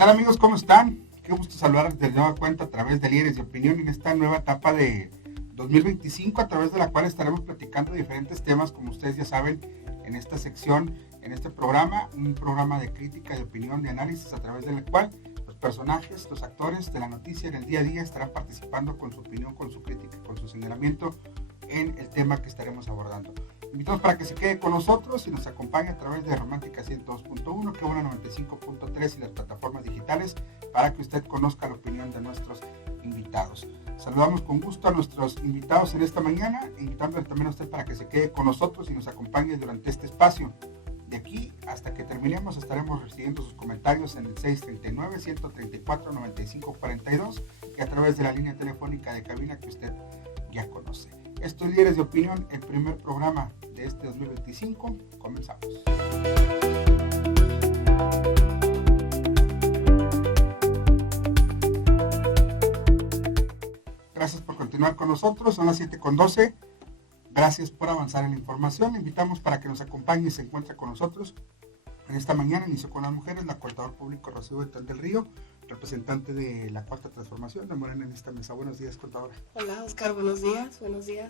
tal amigos? ¿Cómo están? Qué gusto saludarles de nueva cuenta a través de Líderes de Opinión en esta nueva etapa de 2025, a través de la cual estaremos platicando diferentes temas, como ustedes ya saben, en esta sección, en este programa, un programa de crítica, de opinión, de análisis, a través del cual los personajes, los actores de la noticia en el día a día estarán participando con su opinión, con su crítica, con su señalamiento en el tema que estaremos abordando. Invitamos para que se quede con nosotros y nos acompañe a través de Romántica 102.1, que una 95.3 y las plataformas digitales para que usted conozca la opinión de nuestros invitados. Saludamos con gusto a nuestros invitados en esta mañana, invitándole también a usted para que se quede con nosotros y nos acompañe durante este espacio. De aquí hasta que terminemos estaremos recibiendo sus comentarios en el 639-134-9542 y a través de la línea telefónica de cabina que usted ya conoce. Esto es Líderes de Opinión, el primer programa de este 2025. Comenzamos. Gracias por continuar con nosotros, son las 7:12. Gracias por avanzar en la información. Le invitamos para que nos acompañe y se encuentre con nosotros. En esta mañana inició con las mujeres la contador público Rocío Beltrán del Río, representante de la Cuarta Transformación de Morena en esta mesa. Buenos días, contadora. Hola, Oscar, buenos días,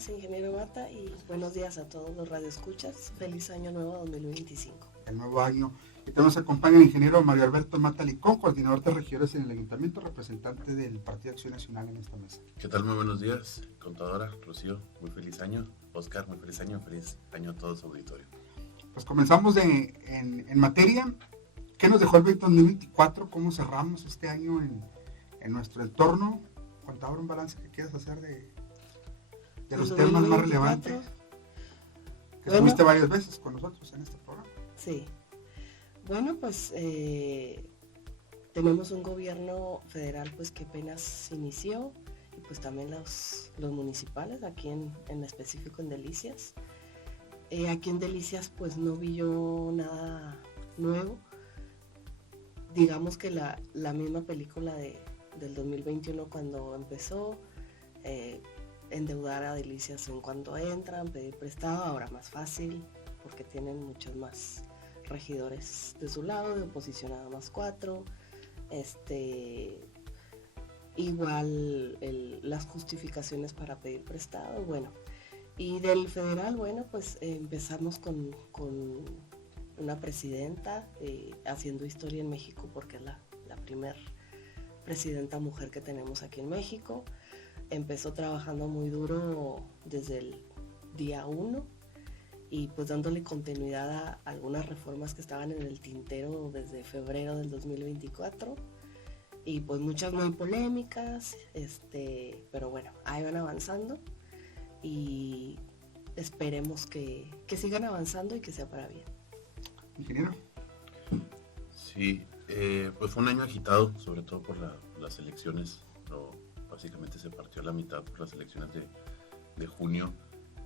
ingeniero Bata, y buenos días a todos los radioescuchas. Feliz año nuevo 2025. El nuevo año. Y también nos acompaña el ingeniero Mario Alberto Mata Licón, coordinador de regidores en el Ayuntamiento, representante del Partido Acción Nacional en esta mesa. ¿Qué tal? Muy buenos días, contadora, Rocío, muy feliz año. Oscar, muy feliz año a todo su auditorio. Pues comenzamos en materia. ¿Qué nos dejó el 2024? ¿Cómo cerramos este año en nuestro entorno? Contador, un balance que quieras hacer de los temas más relevantes. Que estuviste varias veces con nosotros en este programa. Sí. Bueno, pues tenemos un gobierno federal pues que apenas inició, y pues también los municipales, aquí en específico en Delicias. Aquí en Delicias pues no vi yo nada nuevo. Digamos que la misma película del 2021 cuando empezó, endeudar a Delicias en cuanto entran, pedir prestado, ahora más fácil porque tienen muchos más regidores de su lado, de oposición nada más 4, igual las justificaciones para pedir prestado, bueno. Y del federal, bueno, pues empezamos con una presidenta haciendo historia en México, porque es la primer presidenta mujer que tenemos aquí en México. Empezó trabajando muy duro desde el día 1 y pues dándole continuidad a algunas reformas que estaban en el tintero desde febrero del 2024. Y pues muchas muy polémicas, pero bueno, ahí van avanzando. Y esperemos que sigan avanzando y que sea para bien. Ingeniero. Sí, pues fue un año agitado, sobre todo por las elecciones, básicamente se partió a la mitad por las elecciones de junio.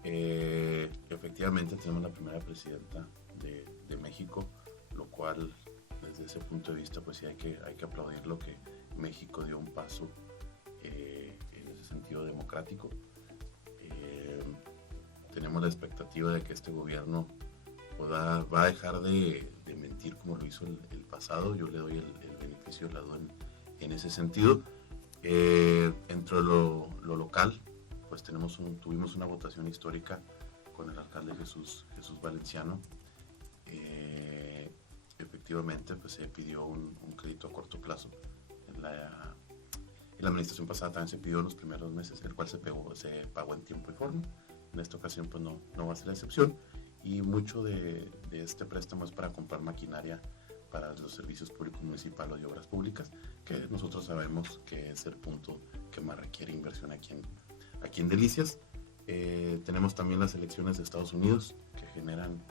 Efectivamente tenemos la primera presidenta de México, lo cual desde ese punto de vista pues sí hay que aplaudir lo que México dio un paso en ese sentido democrático. Tenemos la expectativa de que este gobierno va a dejar de mentir como lo hizo el pasado. Yo le doy el beneficio de la duda en ese sentido. Entre lo local, pues tuvimos una votación histórica con el alcalde Jesús Valenciano. Efectivamente, pues se pidió un crédito a corto plazo. En la administración pasada también se pidió en los primeros meses, el cual se pagó en tiempo y forma. En esta ocasión pues no va a ser la excepción, y mucho de este préstamo es para comprar maquinaria para los servicios públicos municipales y obras públicas, que nosotros sabemos que es el punto que más requiere inversión aquí en Delicias. Tenemos también las elecciones de Estados Unidos, que generan,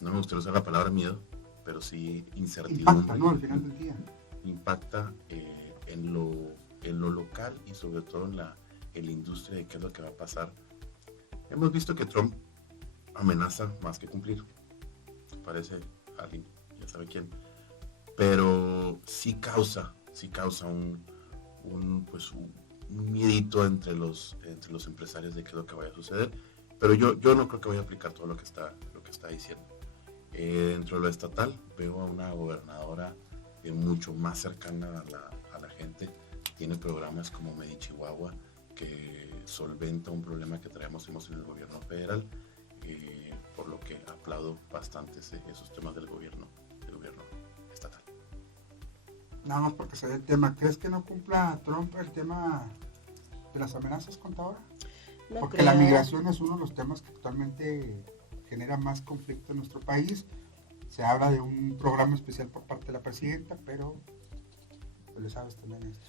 no me gustaría usar la palabra miedo, pero sí incertidumbre. Impacta, ¿no? Al final del día. Impacta en lo local y sobre todo en la industria de qué es lo que va a pasar. Hemos visto que Trump amenaza más que cumplir. Parece alguien, ya sabe quién. Pero sí causa un miedito entre los empresarios de qué es lo que vaya a suceder. Pero yo no creo que vaya a aplicar todo lo que está diciendo. Dentro de lo estatal veo a una gobernadora mucho más cercana a la gente. Tiene programas como Medichihuahua, que solventa un problema que traemos en el gobierno federal, por lo que aplaudo bastante esos temas del gobierno estatal. Nada más porque se ve el tema. ¿Crees que no cumpla Trump el tema de las amenazas, contadora? No Porque creo. la migración es uno de los temas que actualmente genera más conflicto en nuestro país. Se habla de un programa especial por parte de la presidenta, pero pues le sabes también esto.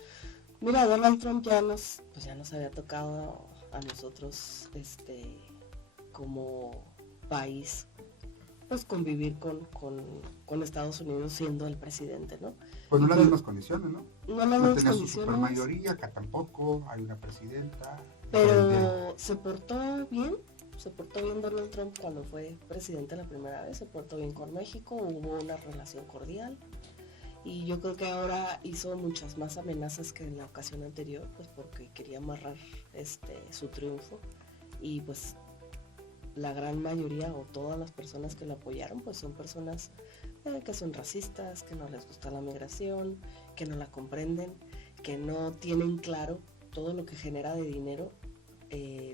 Mira, Donald Trump ya nos había tocado a nosotros, como país, pues convivir con Estados Unidos siendo el presidente, ¿no? Pues no las mismas condiciones, ¿no? No las No mismas tenía su condiciones, supermayoría, acá tampoco, hay una presidenta. pero se portó bien Donald Trump cuando fue presidente la primera vez, se portó bien con México, hubo una relación cordial. Y yo creo que ahora hizo muchas más amenazas que en la ocasión anterior, pues porque quería amarrar su triunfo. Y pues la gran mayoría o todas las personas que lo apoyaron, pues son personas que son racistas, que no les gusta la migración, que no la comprenden, que no tienen claro todo lo que genera de dinero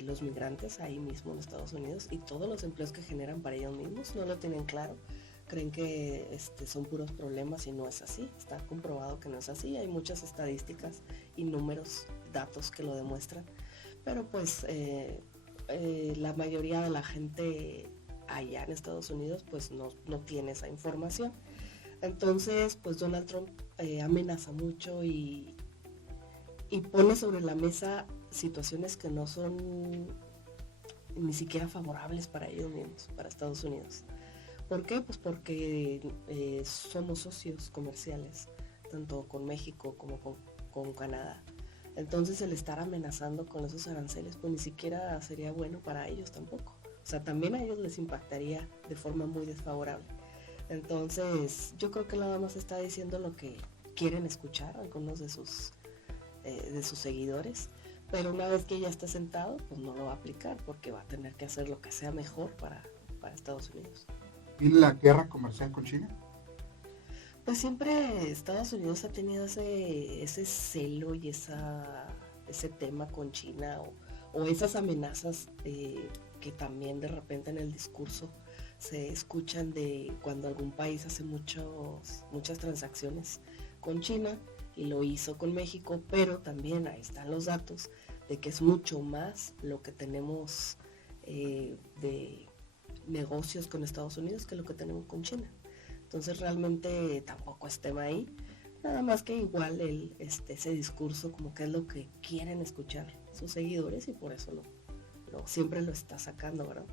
los migrantes ahí mismo en Estados Unidos y todos los empleos que generan para ellos mismos, no lo tienen claro. Creen que son puros problemas y no es así, está comprobado que no es así, hay muchas estadísticas y números, datos que lo demuestran, pero pues la mayoría de la gente allá en Estados Unidos pues no tiene esa información. Entonces pues Donald Trump amenaza mucho y pone sobre la mesa situaciones que no son ni siquiera favorables para ellos mismos, para Estados Unidos. ¿Por qué? Pues porque somos socios comerciales, tanto con México como con Canadá. Entonces el estar amenazando con esos aranceles, pues ni siquiera sería bueno para ellos tampoco. O sea, también a ellos les impactaría de forma muy desfavorable. Entonces yo creo que nada más está diciendo lo que quieren escuchar algunos de sus seguidores. Pero una vez que ya está sentado, pues no lo va a aplicar porque va a tener que hacer lo que sea mejor para Estados Unidos. ¿Viene la guerra comercial con China? Pues siempre Estados Unidos ha tenido ese celo y ese tema con China o esas amenazas que también de repente en el discurso se escuchan de cuando algún país hace muchas transacciones con China y lo hizo con México, pero también ahí están los datos de que es mucho más lo que tenemos de negocios con Estados Unidos que lo que tenemos con China. Entonces realmente tampoco es tema ahí, nada más que igual ese discurso como que es lo que quieren escuchar sus seguidores y por eso siempre lo está sacando, ¿verdad?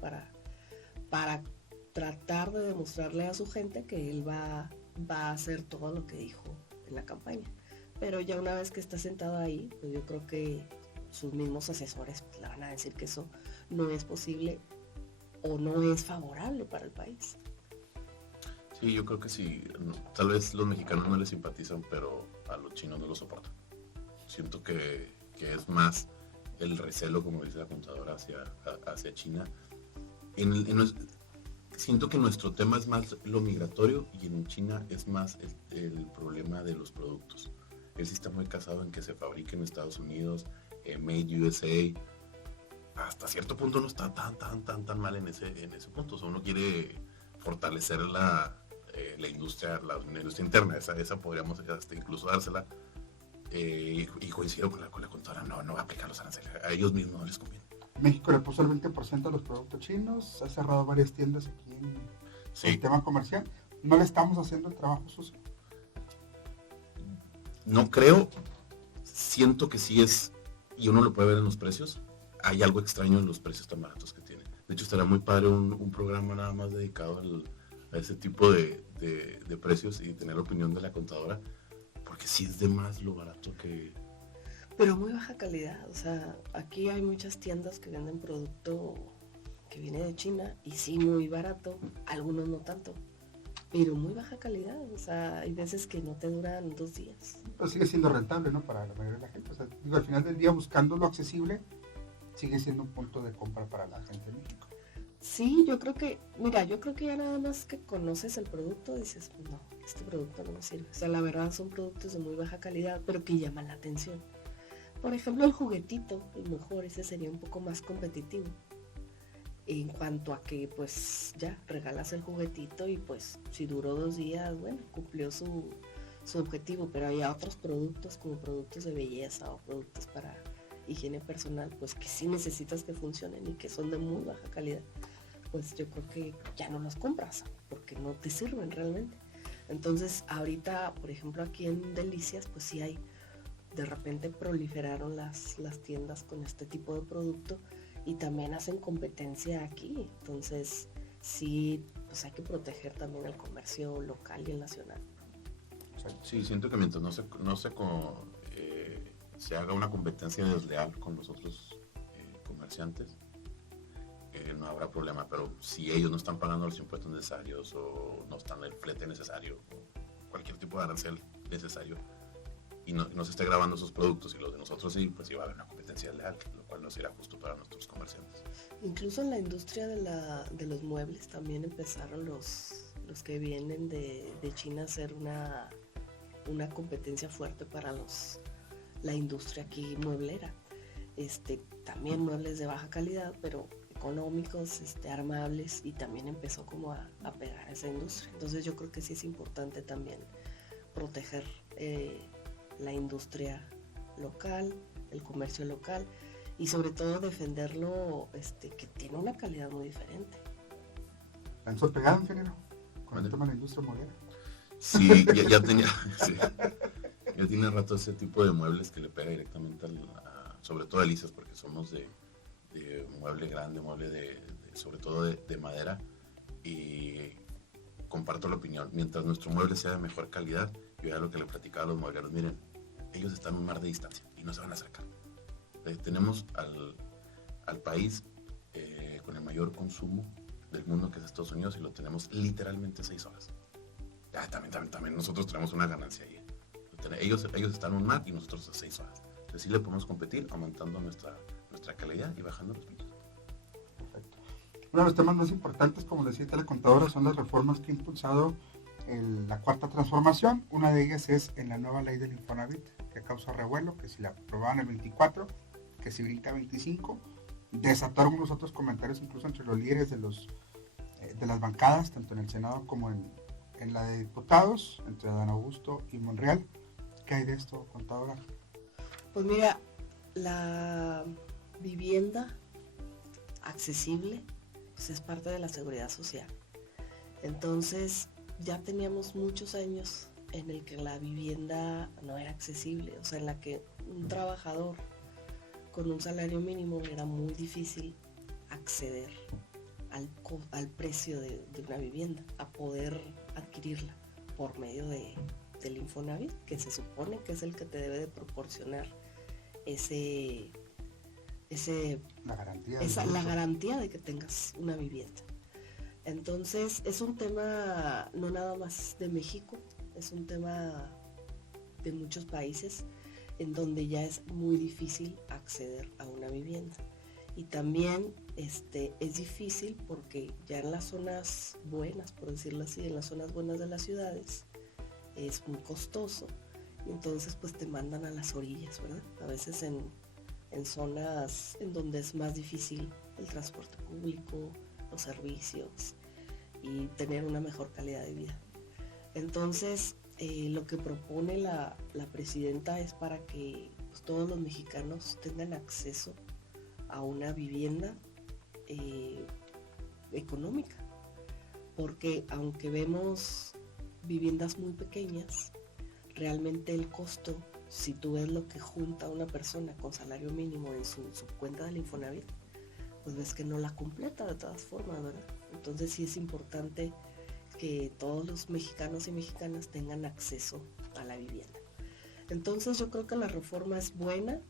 Para tratar de demostrarle a su gente que él va a hacer todo lo que dijo en la campaña. Pero ya una vez que está sentado ahí, pues yo creo que sus mismos asesores pues, le van a decir que eso no es posible o no es favorable para el país. Sí, yo creo que sí. Tal vez los mexicanos no les simpatizan, pero a los chinos no lo soportan. Siento que es más el recelo, como dice la contadora, hacia China. Siento que nuestro tema es más lo migratorio y en China es más el problema de los productos. Él sí está muy casado en que se fabrique en Estados Unidos, Made USA. Hasta cierto punto no está tan mal en ese punto. O sea, uno quiere fortalecer la industria interna. Esa podríamos hasta incluso dársela. Y coincido con la contadora, no va a aplicar los aranceles. A ellos mismos no les conviene. México le puso el 20% a los productos chinos, ha cerrado varias tiendas aquí en el tema comercial. ¿No le estamos haciendo el trabajo sucio? No creo, siento que sí es, y uno lo puede ver en los precios, hay algo extraño en los precios tan baratos que tiene. De hecho, estaría muy padre un programa nada más dedicado a ese tipo de precios y tener la opinión de la contadora, porque sí es de más lo barato que... Pero muy baja calidad, o sea, aquí hay muchas tiendas que venden producto que viene de China y sí muy barato, algunos no tanto, pero muy baja calidad, o sea, hay veces que no te duran 2 días. Pero sigue siendo rentable, ¿no? Para la mayoría de la gente. O sea, al final del día, buscando lo accesible, sigue siendo un punto de compra para la gente en México. Sí, yo creo que ya nada más que conoces el producto, dices, no, este producto no me sirve. O sea, la verdad son productos de muy baja calidad, pero que llaman la atención. Por ejemplo, el juguetito, a lo mejor ese sería un poco más competitivo. En cuanto a que pues ya regalas el juguetito y pues si duró 2 días, bueno, cumplió su objetivo, pero hay otros productos como productos de belleza o productos para higiene personal, pues que sí necesitas que funcionen y que son de muy baja calidad, pues yo creo que ya no los compras porque no te sirven realmente. Entonces ahorita, por ejemplo, aquí en Delicias, pues sí hay, de repente proliferaron las tiendas con este tipo de producto y también hacen competencia aquí. Entonces sí, pues hay que proteger también el comercio local y el nacional. Sí, siento que mientras se haga una competencia desleal con los otros comerciantes, no habrá problema, pero si ellos no están pagando los impuestos necesarios o no están el flete necesario o cualquier tipo de arancel necesario y no se esté grabando sus productos y los de nosotros sí, pues iba a haber una competencia leal, lo cual no será justo para nuestros comerciantes. Incluso en la industria de los muebles también empezaron los que vienen de China a hacer una competencia fuerte para la industria aquí mueblera. También muebles de baja calidad, pero económicos, armables, y también empezó como a pegar a esa industria. Entonces yo creo que sí es importante también proteger la industria local, el comercio local, y sobre todo defenderlo, que tiene una calidad muy diferente. ¿Lanzó pegado, ingeniero? Con el tema de la industria mueblera. Sí, ya tenía, sí, ya tiene rato ese tipo de muebles que le pega directamente sobre todo a Delicias, porque somos de mueble grande, mueble sobre todo de madera, y comparto la opinión. Mientras nuestro mueble sea de mejor calidad, yo ya lo que le platicaba a los muebleros, miren, ellos están a un mar de distancia y no se van a acercar. Tenemos al país con el mayor consumo del mundo, que es Estados Unidos, y lo tenemos literalmente 6 horas. También nosotros tenemos una ganancia ahí. Ellos están a un mar y nosotros a 6 horas. Entonces sí le podemos competir aumentando nuestra calidad y bajando los precios. Perfecto. Uno de los temas más importantes, como decía Telecontadora, son las reformas que ha impulsado la cuarta transformación. Una de ellas es en la nueva ley del Infonavit, que causa revuelo, que si la aprobaban el 24, que si brinca 25, desataron unos otros comentarios incluso entre los líderes de las bancadas, tanto en el Senado como en la de diputados, entre Dan Augusto y Monreal. ¿Qué hay de esto, contadora? Pues mira, la vivienda accesible pues es parte de la seguridad social. Entonces ya teníamos muchos años en el que la vivienda no era accesible, o sea, en la que un trabajador con un salario mínimo era muy difícil acceder al precio de una vivienda, a poder adquirirla por medio del Infonavit, que se supone que es el que te debe de proporcionar la garantía de que tengas una vivienda. Entonces es un tema no nada más de México, es un tema de muchos países en donde ya es muy difícil acceder a una vivienda. Y también es difícil porque ya en las zonas buenas, por decirlo así, en las zonas buenas de las ciudades, es muy costoso. Y entonces pues te mandan a las orillas, ¿verdad? A veces en zonas en donde es más difícil el transporte público, los servicios y tener una mejor calidad de vida. Entonces lo que propone la presidenta es para que pues, todos los mexicanos tengan acceso a una vivienda económica, porque aunque vemos viviendas muy pequeñas, realmente el costo, si tú ves lo que junta una persona con salario mínimo en su cuenta del Infonavit, pues ves que no la completa de todas formas, ¿verdad? Entonces sí es importante que todos los mexicanos y mexicanas tengan acceso a la vivienda. Entonces yo creo que la reforma es buena,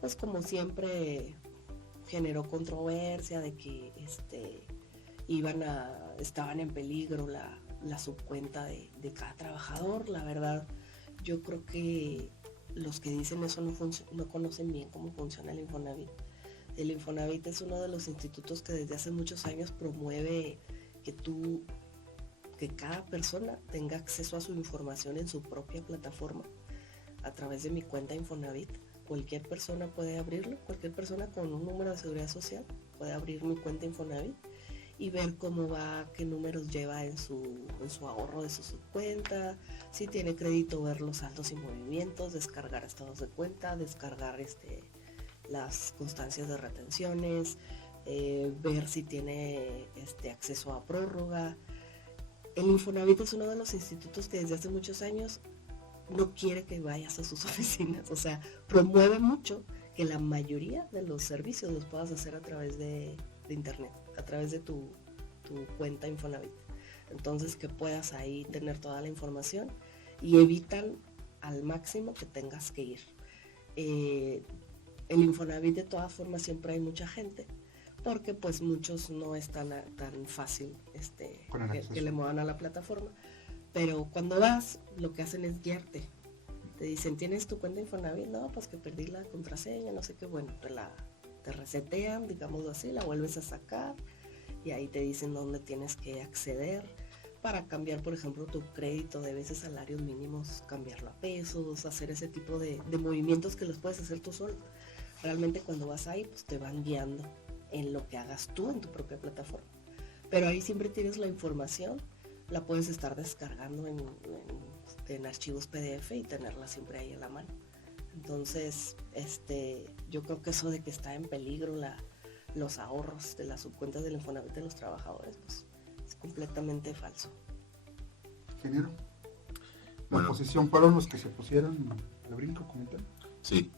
pues como siempre generó controversia de que estaban en peligro la subcuenta de cada trabajador. La verdad, yo creo que los que dicen eso no conocen bien cómo funciona el Infonavit. El Infonavit es uno de los institutos que desde hace muchos años promueve que tú que cada persona tenga acceso a su información en su propia plataforma a través de mi cuenta Infonavit. Cualquier persona puede abrirlo, cualquier persona con un número de seguridad social puede abrir mi cuenta Infonavit y ver cómo va, qué números lleva en su ahorro de su subcuenta, si tiene crédito, ver los saldos y movimientos, descargar estados de cuenta, descargar las constancias de retenciones, ver si tiene acceso a prórroga. El Infonavit es uno de los institutos que desde hace muchos años no quiere que vayas a sus oficinas, o sea, promueve mucho que la mayoría de los servicios los puedas hacer a través de internet, a través de tu cuenta Infonavit. Entonces, que puedas ahí tener toda la información y evitan al máximo que tengas que ir. El Infonavit, de todas formas, siempre hay mucha gente, porque pues muchos no es tan fácil que le muevan a la plataforma. Pero cuando vas, lo que hacen es guiarte. Te dicen, ¿tienes tu cuenta Infonavit? No, pues que perdí la contraseña, no sé qué. Bueno, te resetean, digámoslo así, la vuelves a sacar y ahí te dicen dónde tienes que acceder para cambiar, por ejemplo, tu crédito de veces salarios mínimos, cambiarlo a pesos, hacer ese tipo de movimientos que los puedes hacer tú solo. Realmente cuando vas ahí, pues te van guiando en lo que hagas tú en tu propia plataforma. Pero ahí siempre tienes la información, la puedes estar descargando en archivos PDF y tenerla siempre ahí en la mano. Entonces, yo creo que eso de que está en peligro los ahorros de las subcuentas del Infonavit de los trabajadores, pues es completamente falso. Ingeniero, la oposición fueron los que se pusieron al brinco, comentan. Sí.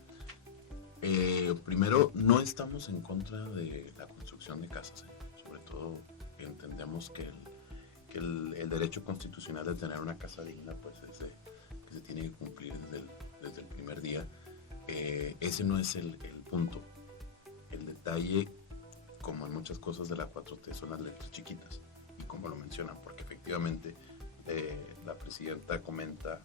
Primero, no estamos en contra de la construcción de casas. Sobre todo, entendemos que el derecho constitucional de tener una casa digna, pues es que se tiene que cumplir desde el primer día. Ese no es el punto. El detalle, como en muchas cosas de la 4T, son las letras chiquitas, y como lo mencionan, porque efectivamente la presidenta comenta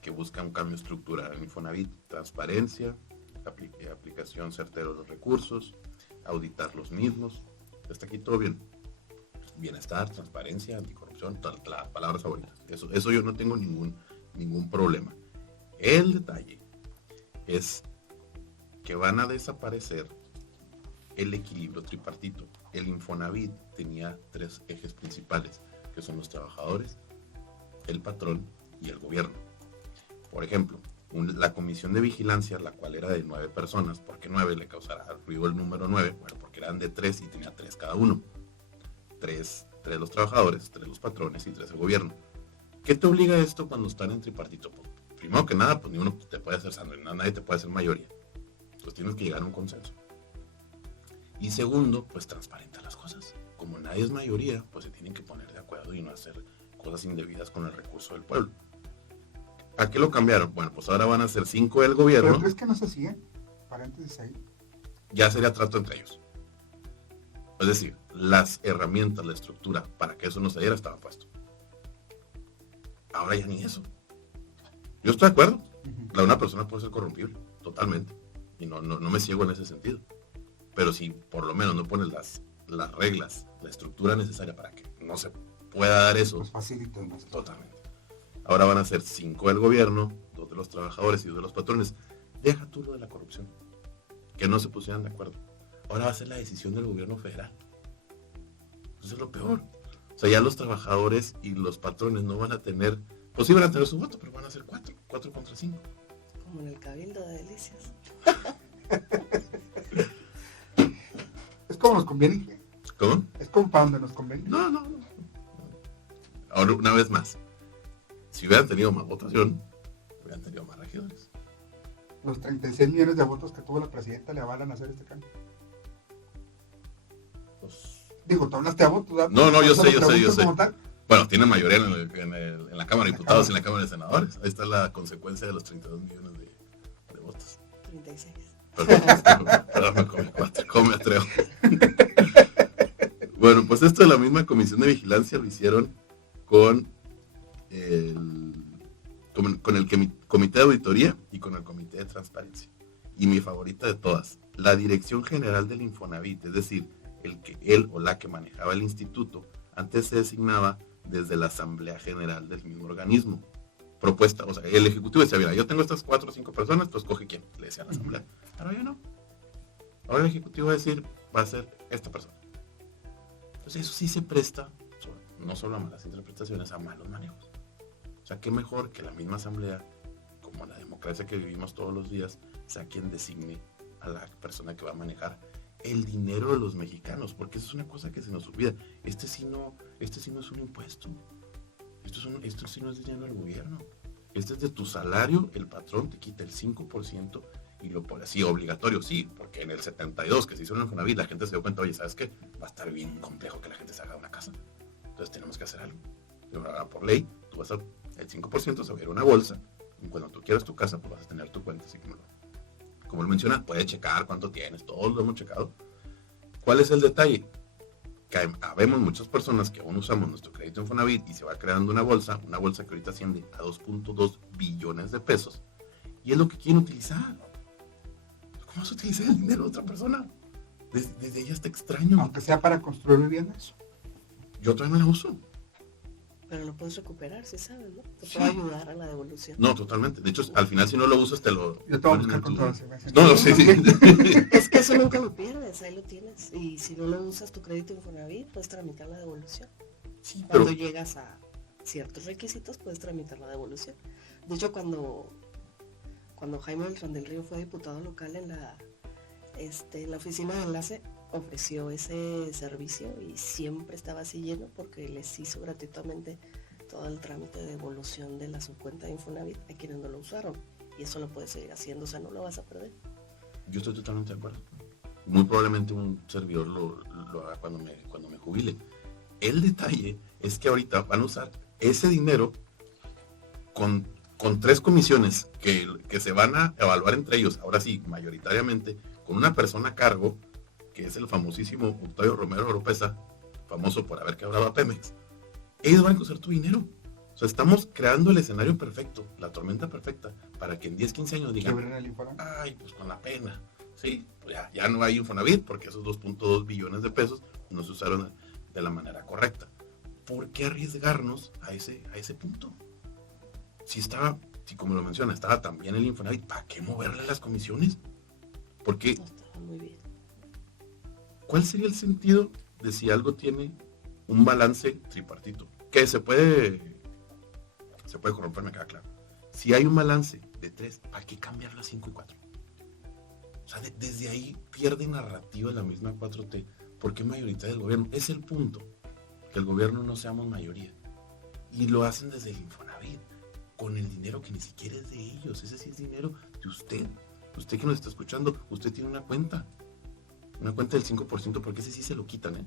que busca un cambio estructural en Infonavit: transparencia, aplicación certera de los recursos, auditar los mismos. Hasta aquí todo bien. Bienestar, transparencia, anticorrupción, las palabras favoritas. Eso yo no tengo ningún problema. El detalle es que van a desaparecer el equilibrio tripartito. El Infonavit tenía 3 ejes principales, que son los trabajadores, el patrón y el gobierno. Por ejemplo, la comisión de vigilancia, la cual era de 9 personas, ¿por qué 9? Le causará ruido el número 9, bueno, porque eran de 3 y tenía 3 cada uno. 3 los trabajadores, 3 los patrones y 3 el gobierno. ¿Qué te obliga esto cuando están en tripartito? Pues, primero que nada, pues ni uno te puede hacer santo, nadie te puede hacer mayoría. Entonces tienes que llegar a un consenso. Y segundo, pues transparenta las cosas. Como nadie es mayoría, pues se tienen que poner de acuerdo y no hacer cosas indebidas con el recurso del pueblo. ¿A qué lo cambiaron? Bueno, pues ahora van a ser 5 del gobierno. ¿Pero crees que no se hacía? Paréntesis ahí. Ya sería trato entre ellos. Es decir, las herramientas, la estructura para que eso no se diera estaba puesto. Ahora ya ni eso. Yo estoy de acuerdo. Una persona puede ser corrompible, totalmente. Y no me ciego en ese sentido. Pero si por lo menos no pones las reglas, la estructura necesaria para que no se pueda dar eso, pues facilita más. Totalmente. Ahora van a ser 5 del gobierno, 2 de los trabajadores y 2 de los patrones. Deja tú lo de la corrupción, que no se pusieran de acuerdo. Ahora va a ser la decisión del gobierno federal. Eso es lo peor. O sea, ya los trabajadores y los patrones no van a tener, pues sí van a tener su voto, pero van a ser 4 contra 5. Como en el Cabildo de Delicias. Es como nos conviene. ¿Cómo? Es como para donde nos conviene. No. Ahora, una vez más, si hubieran tenido más votación, hubieran tenido más regidores. Los 36 millones de votos que tuvo la presidenta le avalan a hacer este cambio. Pues, digo, tú hablaste a votos, ¿verdad? No, yo sé. Tal. Bueno, tienen mayoría en la Cámara de Diputados y en la Cámara de Senadores. Ahí está la consecuencia de los 32 millones de votos. 36. Perdón, me comí 4. ¿Cómo me atrevo? Bueno, pues esto de la misma comisión de vigilancia lo hicieron con el comité de auditoría y con el comité de transparencia. Y mi favorita de todas, la dirección general del Infonavit, es decir, él o la que manejaba el instituto, antes se designaba desde la Asamblea General del mismo organismo. Propuesta, o sea, el Ejecutivo decía, mira, yo tengo estas 4 o 5 personas, tú escoge quién, le decía a la Asamblea. Ahora ya no. Ahora el Ejecutivo va a decir, va a ser esta persona. Entonces eso sí se presta, no solo a malas interpretaciones, a malos manejos. O sea, qué mejor que la misma Asamblea, como la democracia que vivimos todos los días, sea quien designe a la persona que va a manejar el dinero de los mexicanos, porque eso es una cosa que se nos olvida. Este sí no es un impuesto. Esto sí no es dinero del gobierno. Este es de tu salario, el patrón te quita el 5% y lo pone así obligatorio, sí, porque en el 72 que se hizo en el Infonavit, la gente se dio cuenta, oye, ¿sabes qué? Va a estar bien complejo que la gente se haga una casa. Entonces tenemos que hacer algo. Por ley, tú vas a, el 5% se va a ir a una bolsa, y cuando tú quieras tu casa, pues vas a tener tu cuenta, así como lo mencionas, puedes checar cuánto tienes, todos lo hemos checado. ¿Cuál es el detalle? Que habemos muchas personas que aún usamos nuestro crédito Infonavit y se va creando una bolsa que ahorita asciende a 2.2 billones de pesos, y es lo que quieren utilizar. ¿Cómo vas a utilizar el dinero de otra persona? Desde ella está extraño. Aunque sea para construir viviendas. Yo todavía no la uso. Pero lo puedes recuperar, si sabes, ¿no? Te Sí. puede ayudar a la devolución. No, totalmente. De hecho, al final si no lo usas, te lo... Yo te voy a buscar con todo ese. No, sí. Es que eso nunca lo pierdes, ahí lo tienes. Y si no lo usas tu crédito Infonavit, puedes tramitar la devolución. Sí, Cuando pero... llegas a ciertos requisitos, puedes tramitar la devolución. De hecho, cuando Jaime Beltrán del Río fue diputado local en la oficina de enlace, ofreció ese servicio y siempre estaba así lleno porque les hizo gratuitamente todo el trámite de devolución de la subcuenta de Infonavit a quienes no lo usaron. Y eso lo puedes seguir haciendo, o sea, no lo vas a perder. Yo estoy totalmente de acuerdo. Muy probablemente un servidor lo haga cuando me jubile. El detalle es que ahorita van a usar ese dinero con 3 comisiones que se van a evaluar entre ellos, ahora sí, mayoritariamente, con una persona a cargo, que es el famosísimo Octavio Romero Oropesa, famoso por haber quebrado a Pemex. Ellos van a usar tu dinero. O sea, estamos creando el escenario perfecto, la tormenta perfecta, para que en 10, 15 años digan, ay, pues con la pena. Sí, pues ya no hay Infonavit, porque esos 2.2 billones de pesos no se usaron de la manera correcta. ¿Por qué arriesgarnos a ese punto? Si como lo menciona, estaba también el Infonavit, ¿para qué moverle las comisiones? Porque, No, está muy bien. ¿cuál sería el sentido de si algo tiene un balance tripartito? Que se puede corromper, me queda claro. Si hay un balance de 3, ¿para qué cambiarlo a 5 y 4? O sea, desde ahí pierde narrativa la misma 4T. ¿Por qué mayoritaria del gobierno? Es el punto, que el gobierno no seamos mayoría. Y lo hacen desde el Infonavit, con el dinero que ni siquiera es de ellos. Ese sí es dinero de usted. Usted que nos está escuchando, usted tiene una cuenta del 5%, porque ese sí se lo quitan, ¿eh?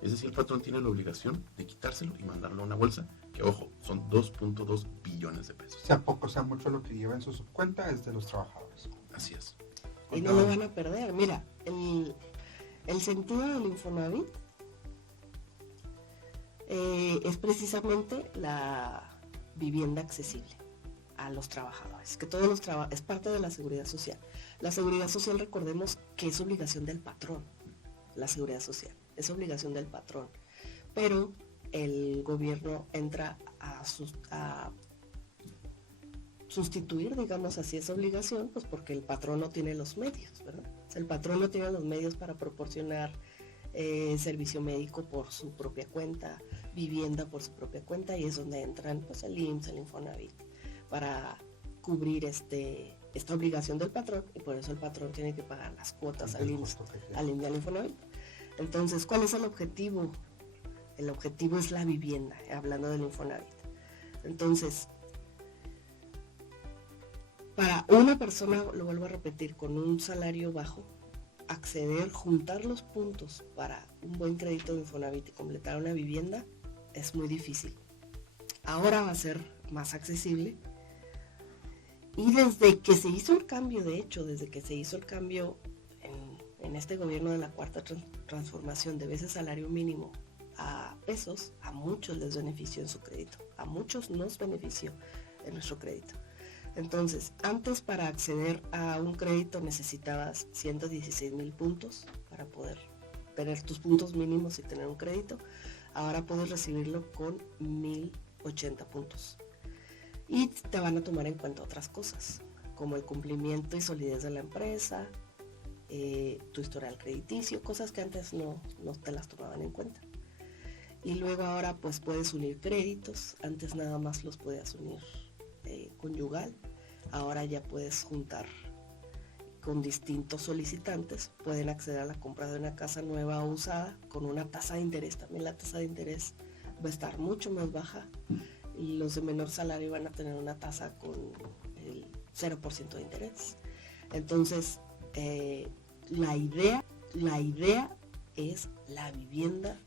Ese sí el patrón tiene la obligación de quitárselo y mandarlo a una bolsa, que ojo, son 2.2 billones de pesos. Sea poco, sea mucho, lo que lleva en su subcuenta es de los trabajadores. Así es. Y no lo van a perder. Mira, el sentido del Infonavit es precisamente la vivienda accesible a los trabajadores, que todos los es parte de la seguridad social. La seguridad social, recordemos que es obligación del patrón, la seguridad social, es obligación del patrón, pero el gobierno entra a sustituir, digamos así, esa obligación, pues porque el patrón no tiene los medios, ¿verdad? O sea, el patrón no tiene los medios para proporcionar servicio médico por su propia cuenta, vivienda por su propia cuenta, y es donde entran pues el IMSS, el Infonavit, para cubrir esta obligación del patrón, y por eso el patrón tiene que pagar las cuotas al IMSS, al Infonavit. Entonces, ¿cuál es el objetivo? El objetivo es la vivienda, hablando del Infonavit. Entonces, para una persona, lo vuelvo a repetir, con un salario bajo, juntar los puntos para un buen crédito de Infonavit y completar una vivienda es muy difícil. Ahora va a ser más accesible. Y desde que se hizo el cambio, de hecho, desde que se hizo el cambio en este gobierno de la cuarta transformación de veces salario mínimo a pesos, a muchos les benefició en su crédito, a muchos nos benefició en nuestro crédito. Entonces, antes, para acceder a un crédito necesitabas 116,000 puntos para poder tener tus puntos mínimos y tener un crédito. ahora puedes recibirlo con 1080 puntos. Y te van a tomar en cuenta otras cosas, como el cumplimiento y solidez de la empresa, tu historial crediticio, cosas que antes no te las tomaban en cuenta. Y luego ahora pues puedes unir créditos, antes nada más los podías unir conyugal, ahora ya puedes juntar con distintos solicitantes, pueden acceder a la compra de una casa nueva o usada con una tasa de interés. También la tasa de interés va a estar mucho más baja y los de menor salario van a tener una tasa con el 0% de interés. Entonces, la idea es la vivienda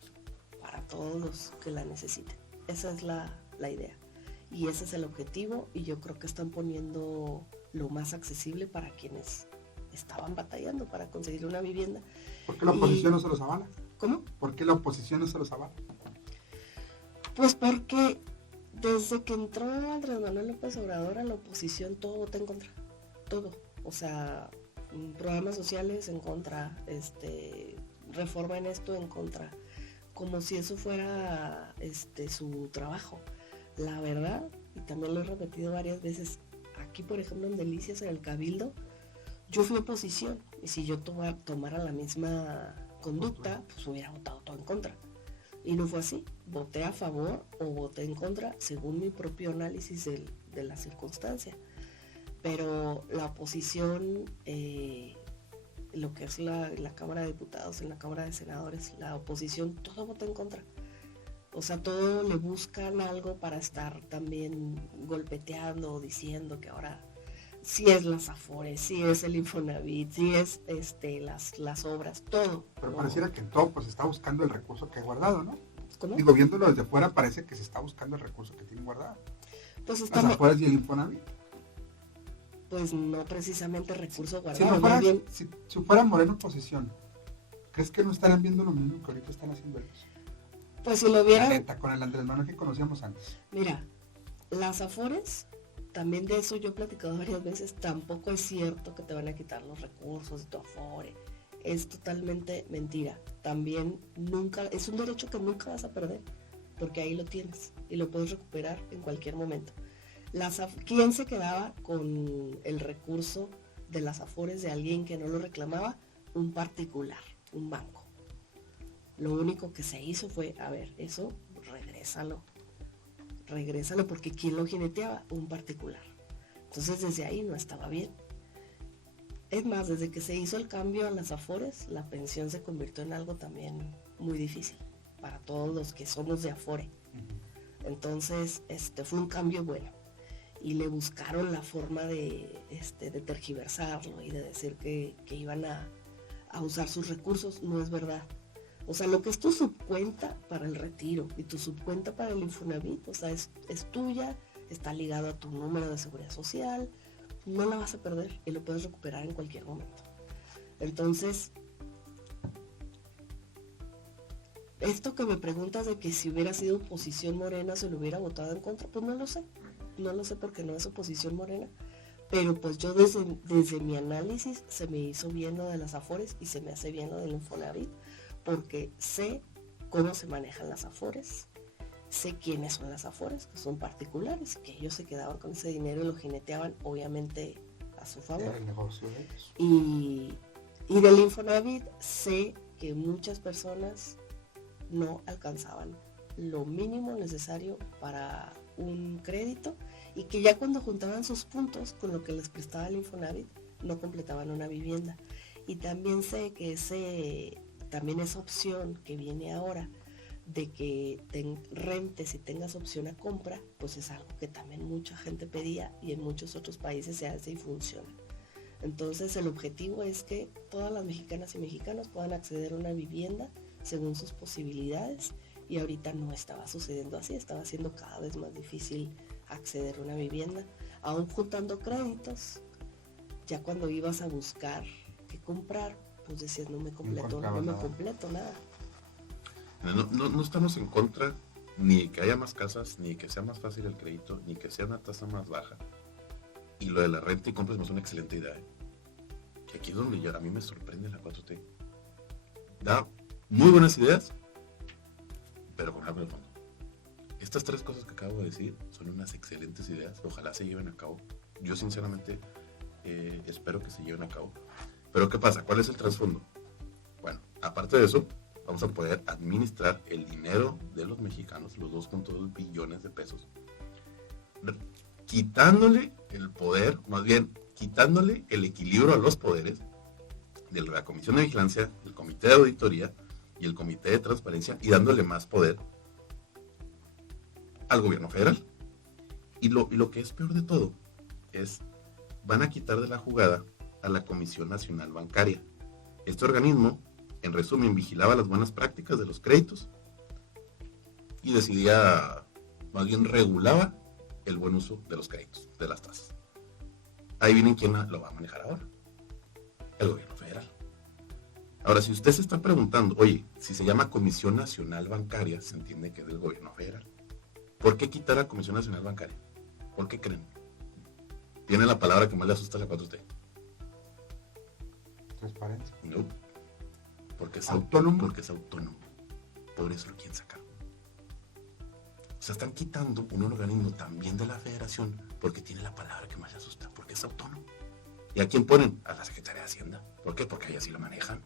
para todos los que la necesiten. Esa es la idea y ese es el objetivo, y yo creo que están poniendo lo más accesible para quienes estaban batallando para conseguir una vivienda. ¿Por qué la oposición no se los avala? ¿Cómo? ¿Por qué la oposición no se los avala? Pues porque desde que entró Andrés Manuel López Obrador a la oposición, todo vota en contra, todo. O sea, programas sociales en contra, reforma en esto en contra, como si eso fuera su trabajo. La verdad, y también lo he repetido varias veces, aquí por ejemplo en Delicias, en el Cabildo, yo fui oposición, y si yo tomara la misma conducta, pues hubiera votado todo en contra. Y no fue así, voté a favor o voté en contra según mi propio análisis de la circunstancia. Pero la oposición, lo que es la Cámara de Diputados, en la Cámara de Senadores, la oposición, todo vota en contra. O sea, todo le buscan algo para estar también golpeteando o diciendo que ahora sí es las Afores, sí es el Infonavit, sí es las obras, todo. Pero pareciera que en todo pues se está buscando el recurso que hay guardado, ¿no? ¿Cómo? Digo, viéndolo desde fuera parece que se está buscando el recurso que tienen guardado. Pues Las Afores y el Infonavit. Pues no precisamente recurso Si, guardado, no fuera, más bien, si fuera Moreno oposición, ¿crees que no estarán viendo lo mismo que ahorita están haciendo ellos? pues si lo La vieran, neta, con el Andrés Manuel que conocíamos antes. mira, las Afores, también de eso yo he platicado varias veces, tampoco es cierto que te van a quitar los recursos de tu Afore. Es totalmente mentira. También es un derecho que nunca vas a perder, porque ahí lo tienes y lo puedes recuperar en cualquier momento. ¿Quién se quedaba con el recurso de las Afores de alguien que no lo reclamaba? Un particular, un banco. Lo único que se hizo fue, a ver, eso regrésalo, porque ¿quién lo jineteaba? Un particular. Entonces desde ahí no estaba bien. Es más, desde que se hizo el cambio a las Afores, la pensión se convirtió en algo también muy difícil para todos los que somos de Afore. Entonces, fue un cambio bueno. Y le buscaron la forma de tergiversarlo y de decir que iban a usar sus recursos. No es verdad. O sea, lo que es tu subcuenta para el retiro y tu subcuenta para el Infonavit, o sea, es tuya, está ligado a tu número de seguridad social, no la vas a perder y lo puedes recuperar en cualquier momento. Entonces, esto que me preguntas de que si hubiera sido oposición Morena se lo hubiera votado en contra, pues no lo sé porque no es oposición Morena, pero pues yo desde mi análisis se me hizo bien lo de las Afores y se me hace bien lo del Infonavit, porque sé cómo se manejan las Afores, sé quiénes son las Afores, que son particulares, que ellos se quedaban con ese dinero y lo jineteaban obviamente a su favor. Era el negocio de ellos. Y del Infonavit sé que muchas personas no alcanzaban lo mínimo necesario para un crédito y que ya cuando juntaban sus puntos con lo que les prestaba el Infonavit no completaban una vivienda. Y también sé que también esa opción que viene ahora de que rentes y tengas opción a compra, pues es algo que también mucha gente pedía y en muchos otros países se hace y funciona. Entonces el objetivo es que todas las mexicanas y mexicanos puedan acceder a una vivienda según sus posibilidades, y ahorita no estaba sucediendo así, estaba siendo cada vez más difícil acceder a una vivienda, aún juntando créditos. Ya cuando ibas a buscar qué comprar, pues decías no me completo nada. No estamos en contra ni que haya más casas, ni que sea más fácil el crédito, ni que sea una tasa más baja. Y lo de la renta y compras es una excelente idea. Que aquí es donde a mí me sorprende la 4T. Da muy buenas ideas, pero con algo de fondo. Estas 3 cosas que acabo de decir son unas excelentes ideas, ojalá se lleven a cabo. Yo sinceramente espero que se lleven a cabo. Pero ¿qué pasa? ¿Cuál es el trasfondo? Bueno, aparte de eso, vamos a poder administrar el dinero de los mexicanos, los 2.2 billones de pesos, quitándole el poder, más bien quitándole el equilibrio a los poderes de la Comisión de Vigilancia, el Comité de Auditoría y el Comité de Transparencia, y dándole más poder al gobierno federal. Y lo que es peor de todo es, van a quitar de la jugada a la Comisión Nacional Bancaria. Este organismo, en resumen, vigilaba las buenas prácticas de los créditos y decidía, más bien regulaba el buen uso de los créditos, de las tasas. Ahí vienen quién lo va a manejar ahora. El gobierno federal. Ahora, si usted se está preguntando, oye, si se llama Comisión Nacional Bancaria, se entiende que es del gobierno federal. ¿Por qué quitar a la Comisión Nacional Bancaria? ¿Por qué creen? Tiene la palabra que más le asusta a la 4T. Transparencia. No. Porque es ¿Autónomo? Porque es autónomo. Por eso lo quieren sacar. O sea, están quitando un organismo también de la federación porque tiene la palabra que más le asusta, porque es autónomo. ¿Y a quién ponen? A la Secretaría de Hacienda. ¿Por qué? Porque ahí así lo manejan.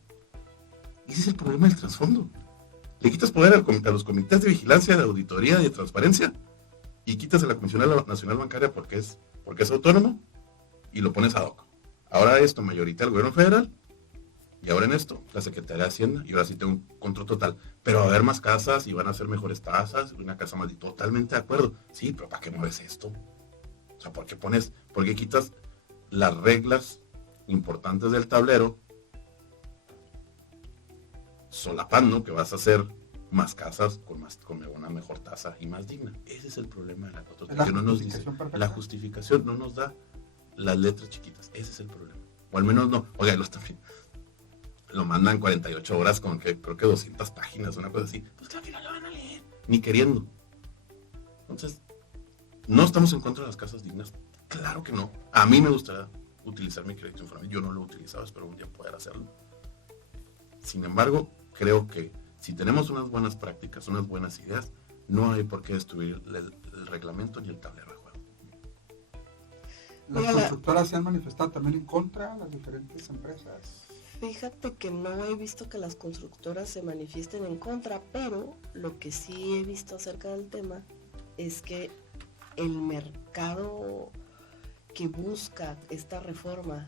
Y ese es el problema del trasfondo. Le quitas poder a los comités de vigilancia, de auditoría y de transparencia, y quitas a la Comisión Nacional Bancaria porque es autónomo, y lo pones ad hoc. Ahora esto mayorita el gobierno federal, y ahora en esto la Secretaría de Hacienda, y ahora sí tengo un control total. Pero va a haber más casas y van a ser mejores tasas, una casa más, totalmente de acuerdo. Sí, pero ¿para qué mueves esto? O sea, ¿por qué quitas las reglas importantes del tablero, solapando que vas a hacer más casas con una mejor tasa y más digna? Ese es el problema de la 4T, que no nos dice. La justificación no nos da las letras chiquitas. Ese es el problema. O al menos no. Oiga, lo mandan 48 horas con creo que 200 páginas, una cosa así. Pues claro que no lo van a leer, ni queriendo. Entonces, no estamos en contra de las casas dignas. Claro que no. A mí me gustaría utilizar mi crédito Infonavit. Yo no lo he utilizado, espero un día poder hacerlo. Sin embargo, creo que si tenemos unas buenas prácticas, unas buenas ideas, no hay por qué destruir el reglamento ni el tablero de juego. Las constructoras se han manifestado también en contra, las diferentes empresas. Fíjate que no he visto que las constructoras se manifiesten en contra, pero lo que sí he visto acerca del tema es que el mercado que busca esta reforma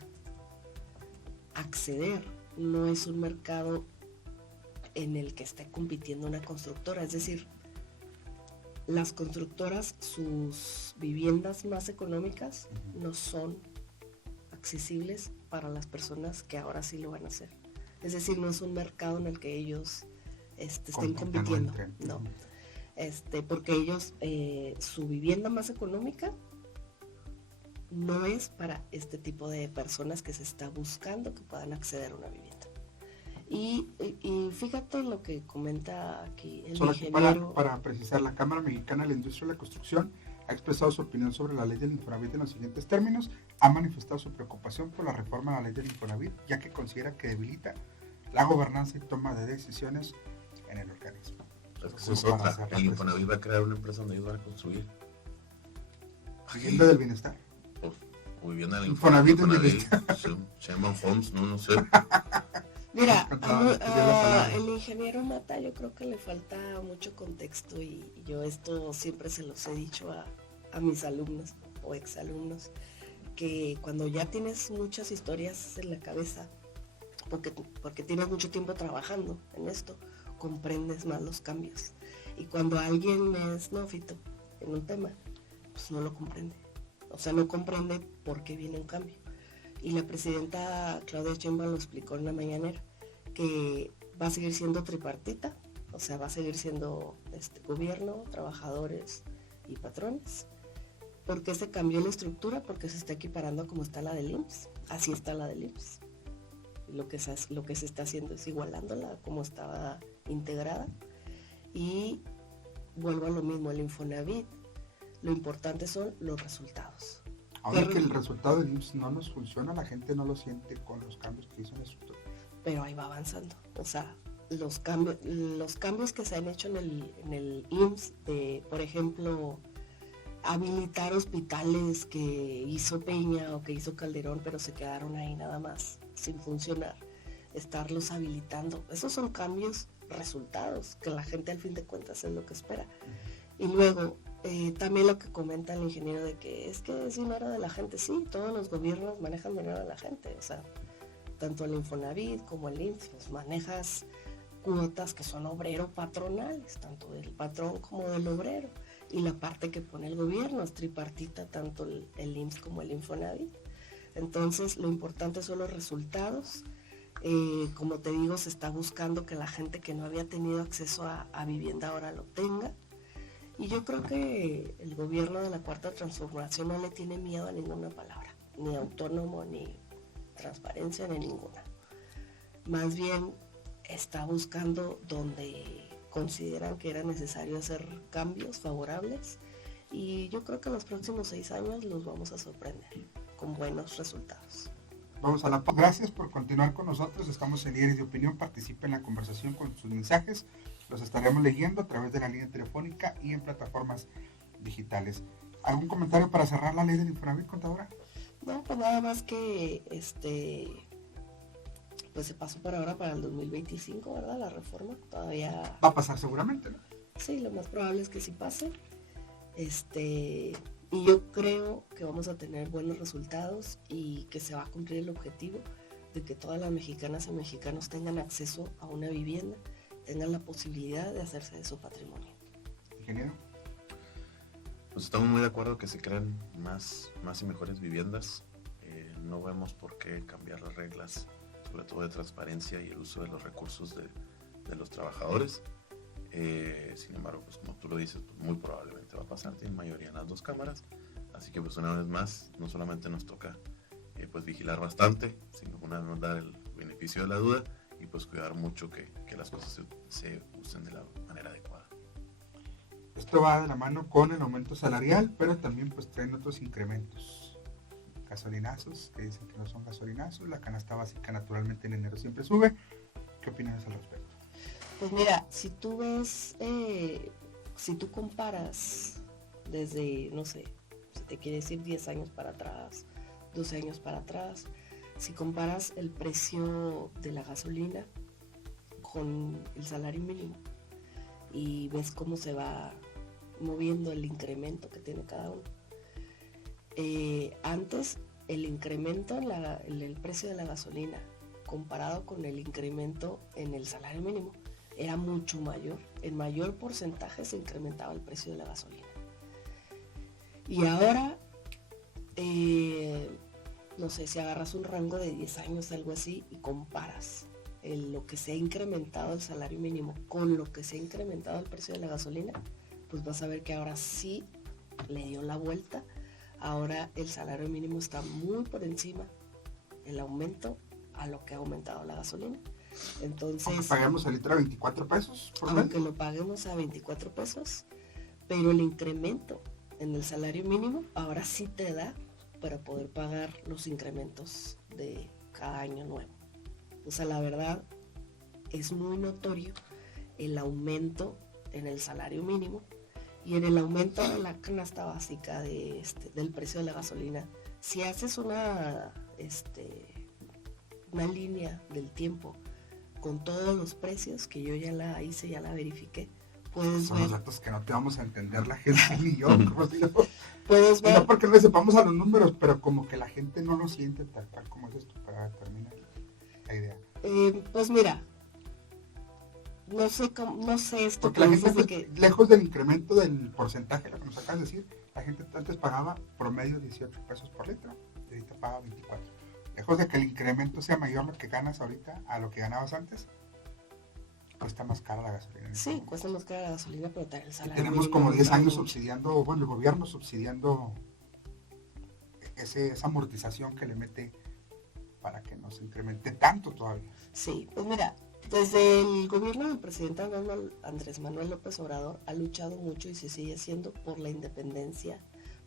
acceder no es un mercado en el que esté compitiendo una constructora. Es decir, las constructoras, sus viviendas más económicas no son accesibles para las personas que ahora sí lo van a hacer. Es decir, no es un mercado en el que ellos estén compitiendo. No. Porque ellos, su vivienda más económica no es para este tipo de personas que se está buscando que puedan acceder a una vivienda. Y fíjate lo que comenta aquí el ingeniero. Para precisar, la Cámara Mexicana de la Industria de la Construcción ha expresado su opinión sobre la ley del Infonavit en los siguientes términos. Ha manifestado su preocupación por la reforma a la ley del Infonavit, ya que considera que debilita la gobernanza y toma de decisiones en el organismo. Eso es otra. El Infonavit va a crear una empresa donde ellos van a construir vivienda del bienestar. O vivienda del Infonavit. Sheinbaum Homes, no sé. Mira, el ingeniero Mata, yo creo que le falta mucho contexto y yo esto siempre se los he dicho a mis alumnos o exalumnos, que cuando ya tienes muchas historias en la cabeza, porque tienes mucho tiempo trabajando en esto, comprendes más los cambios. Y cuando alguien es neófito en un tema, pues no lo comprende. O sea, no comprende por qué viene un cambio. Y la presidenta Claudia Sheinbaum lo explicó en la mañanera, que va a seguir siendo tripartita, o sea, va a seguir siendo gobierno, trabajadores y patrones. ¿Por qué se cambió la estructura? Porque se está equiparando a como está la del IMSS. Así está la del IMSS. Lo que se está haciendo es igualándola a como estaba integrada. Y vuelvo a lo mismo, el Infonavit, lo importante son los resultados. Ahora que el resultado del IMSS no nos funciona, la gente no lo siente con los cambios que hizo en la estructura. Pero ahí va avanzando. O sea, los cambios que se han hecho en el IMSS, de, por ejemplo, habilitar hospitales que hizo Peña o que hizo Calderón, pero se quedaron ahí nada más, sin funcionar, estarlos habilitando. Esos son cambios, resultados, que la gente al fin de cuentas es lo que espera. Y luego, también lo que comenta el ingeniero de que es dinero de la gente. Sí, todos los gobiernos manejan dinero de la gente, o sea, tanto el Infonavit como el IMSS, pues manejas cuotas que son obrero-patronales, tanto del patrón como del obrero, y la parte que pone el gobierno es tripartita, tanto el IMSS como el Infonavit. Entonces, lo importante son los resultados. Como te digo, se está buscando que la gente que no había tenido acceso a vivienda ahora lo tenga. Y yo creo que el gobierno de la Cuarta Transformación no le tiene miedo a ninguna palabra, ni autónomo, ni transparencia, ni ninguna. Más bien está buscando donde consideran que era necesario hacer cambios favorables, y yo creo que en los próximos 6 años los vamos a sorprender con buenos resultados. Vamos a la pausa. Gracias por continuar con nosotros. Estamos en Líderes de Opinión. Participe en la conversación con sus mensajes. Los estaremos leyendo a través de la línea telefónica y en plataformas digitales. ¿Algún comentario para cerrar la ley del Infonavit, contadora? No, pues nada más que pues se pasó por ahora para el 2025, ¿verdad? La reforma todavía va a pasar seguramente, ¿no? Sí, lo más probable es que sí pase. Y yo creo que vamos a tener buenos resultados y que se va a cumplir el objetivo de que todas las mexicanas y mexicanos tengan acceso a una vivienda, tengan la posibilidad de hacerse de su patrimonio. Ingeniero. Pues estamos muy de acuerdo que se crean más y mejores viviendas. No vemos por qué cambiar las reglas, sobre todo de transparencia y el uso de los recursos de los trabajadores. Sin embargo, pues como tú lo dices, pues muy probablemente va a pasar, tiene mayoría en las dos cámaras, así que pues una vez más, no solamente nos toca pues vigilar bastante, sino una vez dar el beneficio de la duda y pues cuidar mucho que las cosas se usen de la manera adecuada. Esto va de la mano con el aumento salarial, pero también pues traen otros incrementos. Gasolinazos, que dicen que no son gasolinazos, la canasta básica naturalmente en enero siempre sube. ¿Qué opinas al respecto? Pues mira, si tú ves, si tú comparas desde, no sé, si te quiere decir 10 años para atrás, 12 años para atrás, si comparas el precio de la gasolina con el salario mínimo y ves cómo se va moviendo el incremento que tiene cada uno. Antes, el incremento en el precio de la gasolina comparado con el incremento en el salario mínimo era mucho mayor. En mayor porcentaje se incrementaba el precio de la gasolina. Y ahora, no sé, si agarras un rango de 10 años, algo así, y comparas lo que se ha incrementado el salario mínimo con lo que se ha incrementado el precio de la gasolina, pues vas a ver que ahora sí le dio la vuelta. Ahora el salario mínimo está muy por encima, el aumento, a lo que ha aumentado la gasolina. Entonces, aunque paguemos el litro a 24 pesos por aunque mes. lo paguemos a 24 pesos, pero el incremento en el salario mínimo ahora sí te da para poder pagar los incrementos de cada año nuevo. O sea, la verdad es muy notorio el aumento en el salario mínimo y en el aumento de la canasta básica del precio de la gasolina. Si haces una línea del tiempo con todos los precios, que yo ya la hice, ya la verifiqué, puedes Son ver. los datos que no te vamos a entender la gente ni yo, Rocío. Puedes Y ver. no porque no le sepamos a los números, pero como que la gente no lo siente tal cual como es esto, para terminar la idea. Pues mira, no sé esto. Porque la gente, dices de que lejos del incremento del porcentaje, lo que nos acabas de decir, la gente antes pagaba promedio 18 pesos por litro y ahorita paga 24. Lejos de que el incremento sea mayor lo que ganas ahorita a lo que ganabas antes, cuesta más cara la gasolina. sí, cuesta más cara la gasolina, pero también el Y salario tenemos mínimo como 10 aumentado años mucho. subsidiando, bueno, el gobierno subsidiando esa amortización que le mete para que no se incremente tanto todavía. Sí, pues mira, desde el gobierno del presidente Andrés Manuel López Obrador ha luchado mucho y se sigue haciendo por la independencia,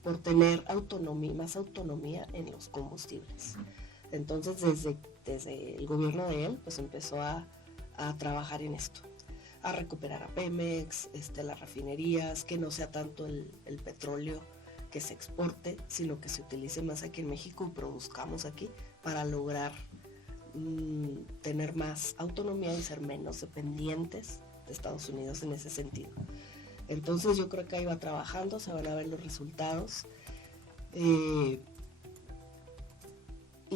por tener autonomía, más autonomía en los combustibles. Entonces, desde el gobierno de él, pues empezó a a trabajar en esto, a recuperar a Pemex, las refinerías, que no sea tanto el petróleo que se exporte, sino que se utilice más aquí en México y produzcamos aquí para lograr tener más autonomía y ser menos dependientes de Estados Unidos en ese sentido. Entonces yo creo que ahí va trabajando, se van a ver los resultados. Y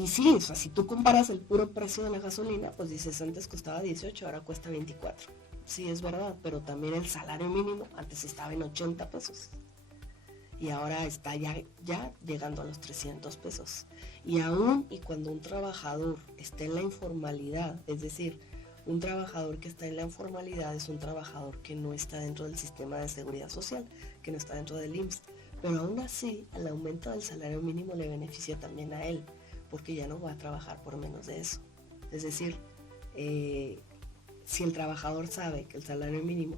sí, o sea, si tú comparas el puro precio de la gasolina, pues dices, antes costaba 18, ahora cuesta 24. Sí, es verdad, pero también el salario mínimo antes estaba en 80 pesos. Y ahora está ya llegando a los 300 pesos. Y aún y cuando un trabajador esté en la informalidad, es decir, un trabajador que está en la informalidad es un trabajador que no está dentro del sistema de seguridad social, que no está dentro del IMSS. Pero aún así, el aumento del salario mínimo le beneficia también a él, porque ya no va a trabajar por menos de eso. Es decir, si el trabajador sabe que el salario mínimo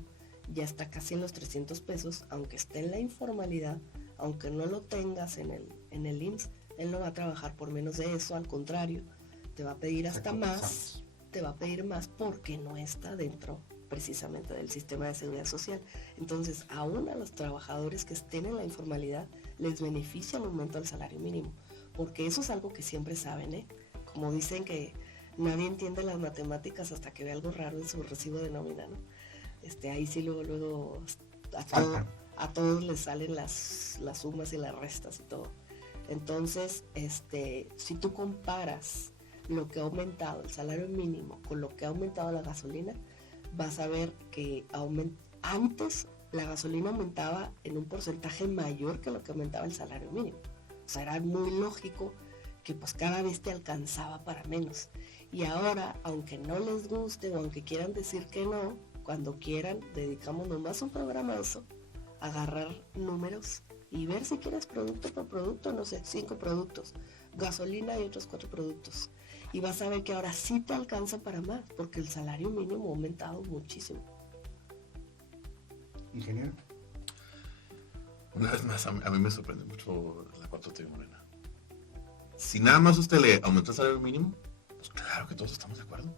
ya está casi en los 300 pesos, aunque esté en la informalidad, aunque no lo tengas en el IMSS, él no va a trabajar por menos de eso, al contrario, te va a pedir hasta más, te va a pedir más porque no está dentro precisamente del sistema de seguridad social. Entonces, aún a los trabajadores que estén en la informalidad, les beneficia el aumento del salario mínimo, porque eso es algo que siempre saben, como dicen que nadie entiende las matemáticas hasta que ve algo raro en su recibo de nómina, ¿no? Ahí sí luego a todos les salen las sumas y las restas y todo. Entonces, si tú comparas lo que ha aumentado el salario mínimo con lo que ha aumentado la gasolina, vas a ver que antes la gasolina aumentaba en un porcentaje mayor que lo que aumentaba el salario mínimo. O sea, era muy lógico que pues cada vez te alcanzaba para menos. Y ahora, aunque no les guste o aunque quieran decir que no, cuando quieran, dedicamos nomás un programa a eso, agarrar números y ver si quieres producto por producto, no sé, 5 productos, gasolina y otros 4 productos. Y vas a ver que ahora sí te alcanza para más, porque el salario mínimo ha aumentado muchísimo. Ingeniero. Una vez más, a mí me sorprende mucho la 4T Morena. Si nada más usted le aumentó el salario mínimo, pues claro que todos estamos de acuerdo.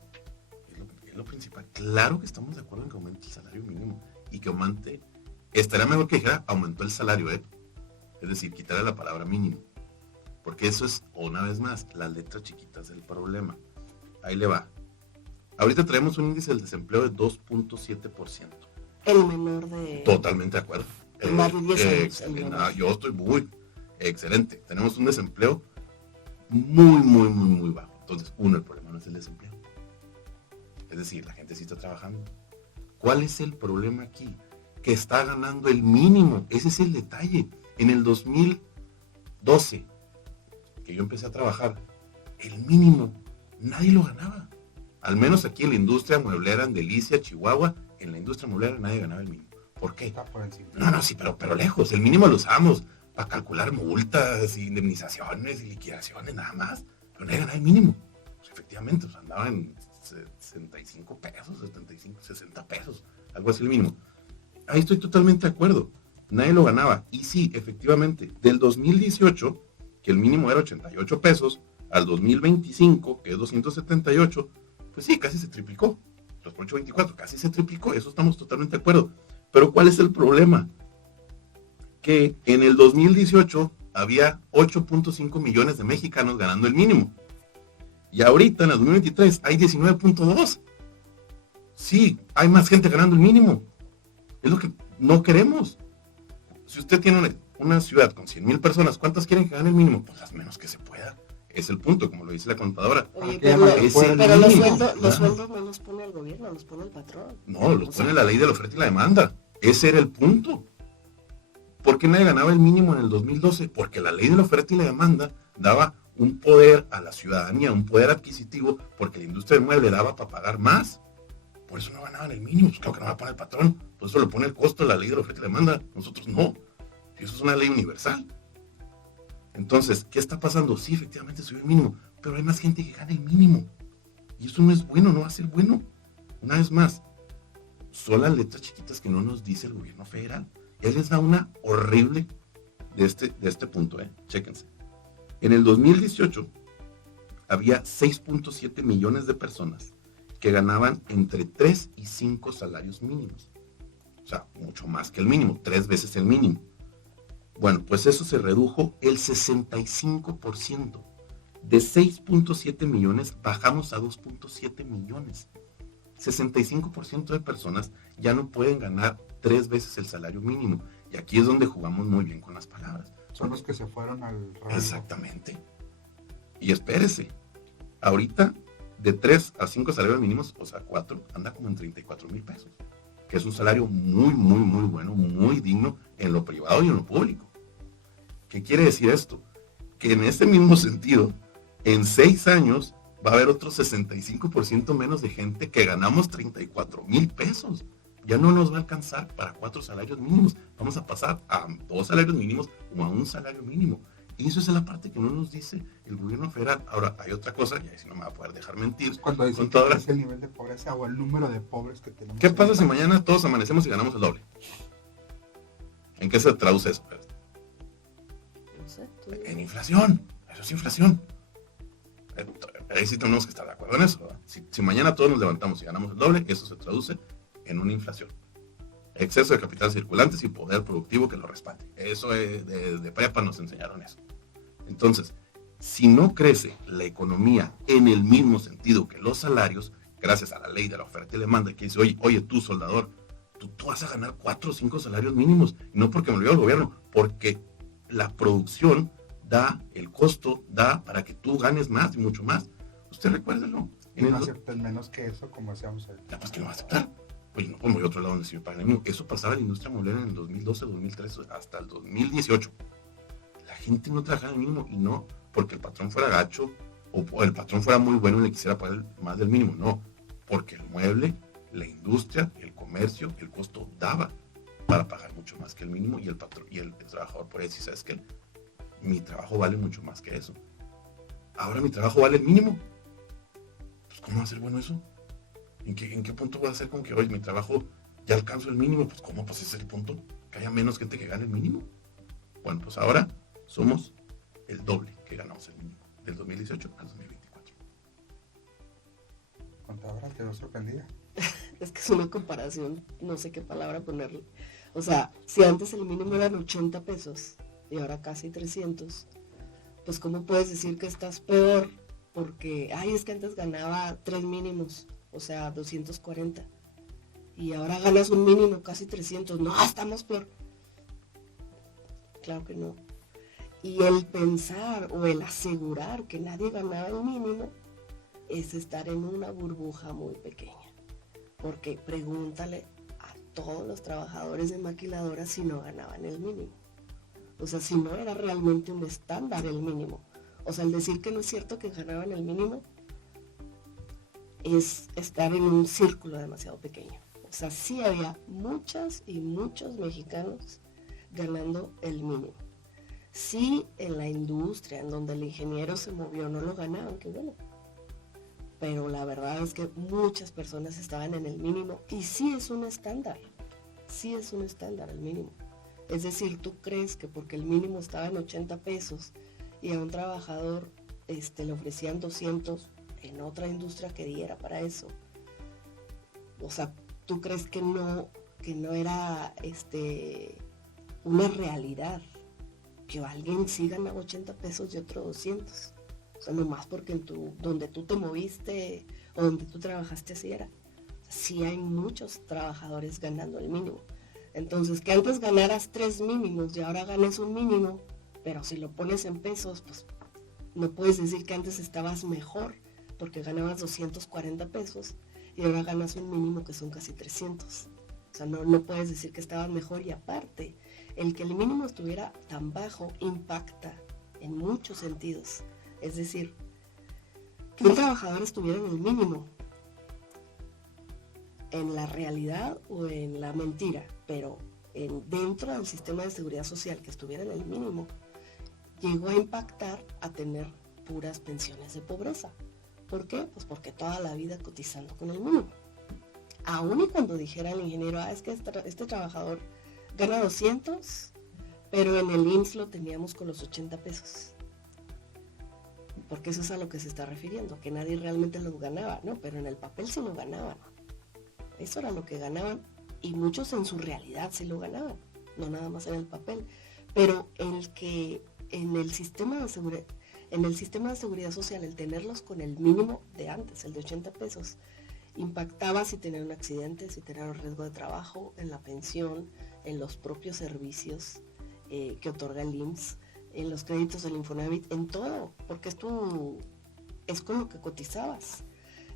Es lo principal. Claro que estamos de acuerdo en que aumente el salario mínimo y que aumente. Estaría mejor que dijera aumentó el salario, Es decir, quitarle la palabra mínimo. Porque eso es, una vez más, las letras chiquitas del problema. Ahí le va. Ahorita traemos un índice del desempleo de 2.7%. El menor de... Totalmente de acuerdo. Más de 10 años. Yo estoy muy excelente. Tenemos un desempleo muy bajo. Entonces, el problema no es el desempleo. Es decir, la gente sí está trabajando. ¿Cuál es el problema aquí? Que está ganando el mínimo. Ese es el detalle. En el 2012, que yo empecé a trabajar, el mínimo nadie lo ganaba. Al menos aquí en la industria mueblera en Delicia, Chihuahua, en la industria mueblera nadie ganaba el mínimo. ¿Por qué? Sí, pero lejos. El mínimo lo usamos para calcular multas, indemnizaciones y liquidaciones, nada más. Pero nadie ganaba el mínimo. Pues efectivamente, andaba en 65 pesos, 75, 60 pesos, algo así el mínimo. Ahí estoy totalmente de acuerdo. Nadie lo ganaba. Y sí, efectivamente, del 2018, que el mínimo era 88 pesos, al 2025, que es 278, pues sí, casi se triplicó. 2.24, casi se triplicó, eso estamos totalmente de acuerdo. Pero ¿cuál es el problema? Que en el 2018 había 8.5 millones de mexicanos ganando el mínimo. Y ahorita, en el 2023, hay 19.2. Sí, hay más gente ganando el mínimo. Es lo que no queremos. Si usted tiene una ciudad con 100,000 personas, ¿cuántas quieren que gane el mínimo? Pues las menos que se pueda. Es el punto, como lo dice la contadora. Oye, pero los sueldos no los pone el gobierno, los pone el patrón. No, los pone la ley de la oferta y la demanda. Ese era el punto. ¿Por qué nadie ganaba el mínimo en el 2012? Porque la ley de la oferta y la demanda daba un poder a la ciudadanía, un poder adquisitivo, porque la industria del mueble daba para pagar más. Por eso no ganaban el mínimo, pues claro que no va a poner el patrón. Por eso lo pone el costo de la ley de la oferta y la demanda. Nosotros no. Eso es una ley universal. Entonces, ¿qué está pasando? Sí, efectivamente subió el mínimo, pero hay más gente que gana el mínimo. Y eso no es bueno, no va a ser bueno. Una vez más, son las letras chiquitas que no nos dice el gobierno federal. Y él les da una horrible de este punto, Chéquense. En el 2018 había 6.7 millones de personas que ganaban entre 3 y 5 salarios mínimos. O sea, mucho más que el mínimo, 3 veces el mínimo. Bueno, pues eso se redujo el 65%. De 6.7 millones bajamos a 2.7 millones. 65% de personas ya no pueden ganar 3 veces el salario mínimo. Y aquí es donde jugamos muy bien con las palabras. Son los que se fueron al rango. Exactamente. Y espérese, ahorita de 3 a 5 salarios mínimos, o sea 4, anda como en 34,000 pesos. Que es un salario muy, muy, muy bueno, muy digno en lo privado y en lo público. ¿Qué quiere decir esto? Que en este mismo sentido, en 6 años va a haber otro 65% menos de gente que ganamos 34,000 pesos. Ya no nos va a alcanzar para 4 salarios mínimos. Vamos a pasar a 2 salarios mínimos o a 1 salario mínimo. Y eso es la parte que no nos dice el gobierno federal. Ahora, hay otra cosa, y ahí sí no me va a poder dejar mentir. Cuando dicen que es el nivel de pobreza o el número de pobres que tenemos. ¿Qué pasa si mañana todos amanecemos y ganamos el doble? ¿En qué se traduce eso? No sé, En inflación. Eso es inflación. Ahí sí tenemos que estar de acuerdo en eso. Si mañana todos nos levantamos y ganamos el doble, eso se traduce en una inflación. Exceso de capital circulante y poder productivo que lo respalde. Eso de prepa nos enseñaron eso. Entonces, si no crece la economía en el mismo sentido que los salarios, gracias a la ley de la oferta y demanda, que dice, oye, tú soldador, tú vas a ganar 4 o 5 salarios mínimos, y no porque me lo diga el gobierno, porque la producción da, el costo da para que tú ganes más y mucho más. Usted recuérdelo. Y no aceptan menos que eso, como hacíamos ahí. Pues que no va a aceptar. Oye, no pongo yo otro lado donde se me paga el mínimo. Eso pasaba en la industria mueblera en el 2012, 2013, hasta el 2018. La gente no trabajaba el mínimo, y no porque el patrón fuera gacho o el patrón fuera muy bueno y le quisiera pagar más del mínimo. No, porque el mueble, la industria, el comercio, el costo daba para pagar mucho más que el mínimo, y el patrón y el trabajador por eso, ¿sabes qué? Mi trabajo vale mucho más que eso. Ahora mi trabajo vale el mínimo. Pues ¿cómo va a ser bueno eso? ¿En qué punto va a ser como que, oye, mi trabajo ya alcanzo el mínimo? Pues ¿cómo? Pues ese es el punto. Que haya menos gente que gane el mínimo. Bueno, pues ahora somos el doble que ganamos el mínimo. Del 2018 al 2024. Contadora, quedó sorprendida. Es que es una comparación, no sé qué palabra ponerle. O sea, si antes el mínimo eran 80 pesos y ahora casi 300, pues ¿cómo puedes decir que estás peor? Porque, es que antes ganaba 3 mínimos, o sea, 240. Y ahora ganas un mínimo, casi 300. No, estamos peor. Claro que no. Y el pensar o el asegurar que nadie ganaba el mínimo es estar en una burbuja muy pequeña. Porque pregúntale a todos los trabajadores de maquiladoras si no ganaban el mínimo. O sea, si no era realmente un estándar el mínimo. O sea, el decir que no es cierto que ganaban el mínimo es estar en un círculo demasiado pequeño. O sea, sí había muchas y muchos mexicanos ganando el mínimo. Sí, en la industria, en donde el ingeniero se movió, no lo ganaban, qué bueno. Pero la verdad es que muchas personas estaban en el mínimo, y sí es un estándar el mínimo. Es decir, tú crees que porque el mínimo estaba en 80 pesos y a un trabajador le ofrecían 200 en otra industria que diera para eso. O sea, tú crees que no era una realidad que alguien sí ganaba 80 pesos y otro 200. O sea, nomás porque donde tú te moviste o donde tú trabajaste así era. O sea, sí hay muchos trabajadores ganando el mínimo. Entonces, que antes ganaras 3 mínimos y ahora ganes un mínimo, pero si lo pones en pesos, pues no puedes decir que antes estabas mejor porque ganabas 240 pesos y ahora ganas un mínimo que son casi 300. O sea, no puedes decir que estabas mejor, y aparte, el que el mínimo estuviera tan bajo impacta en muchos sentidos. Es decir, que un trabajador estuviera en el mínimo, en la realidad o en la mentira, pero dentro del sistema de seguridad social que estuviera en el mínimo, llegó a impactar a tener puras pensiones de pobreza. ¿Por qué? Pues porque toda la vida cotizando con el mínimo. Aún y cuando dijera el ingeniero, es que este trabajador gana 200, pero en el IMSS lo teníamos con los 80 pesos. porque eso es a lo que se está refiriendo, que nadie realmente lo ganaba, ¿no? Pero en el papel sí lo ganaban. Eso era lo que ganaban y muchos en su realidad sí lo ganaban, no nada más en el papel. Pero el que en el sistema de seguridad social, el tenerlos con el mínimo de antes, el de 80 pesos, impactaba si tenían un accidente, si tenían un riesgo de trabajo, en la pensión, en los propios servicios que otorga el IMSS, en los créditos del Infonavit, en todo, porque es con lo que cotizabas.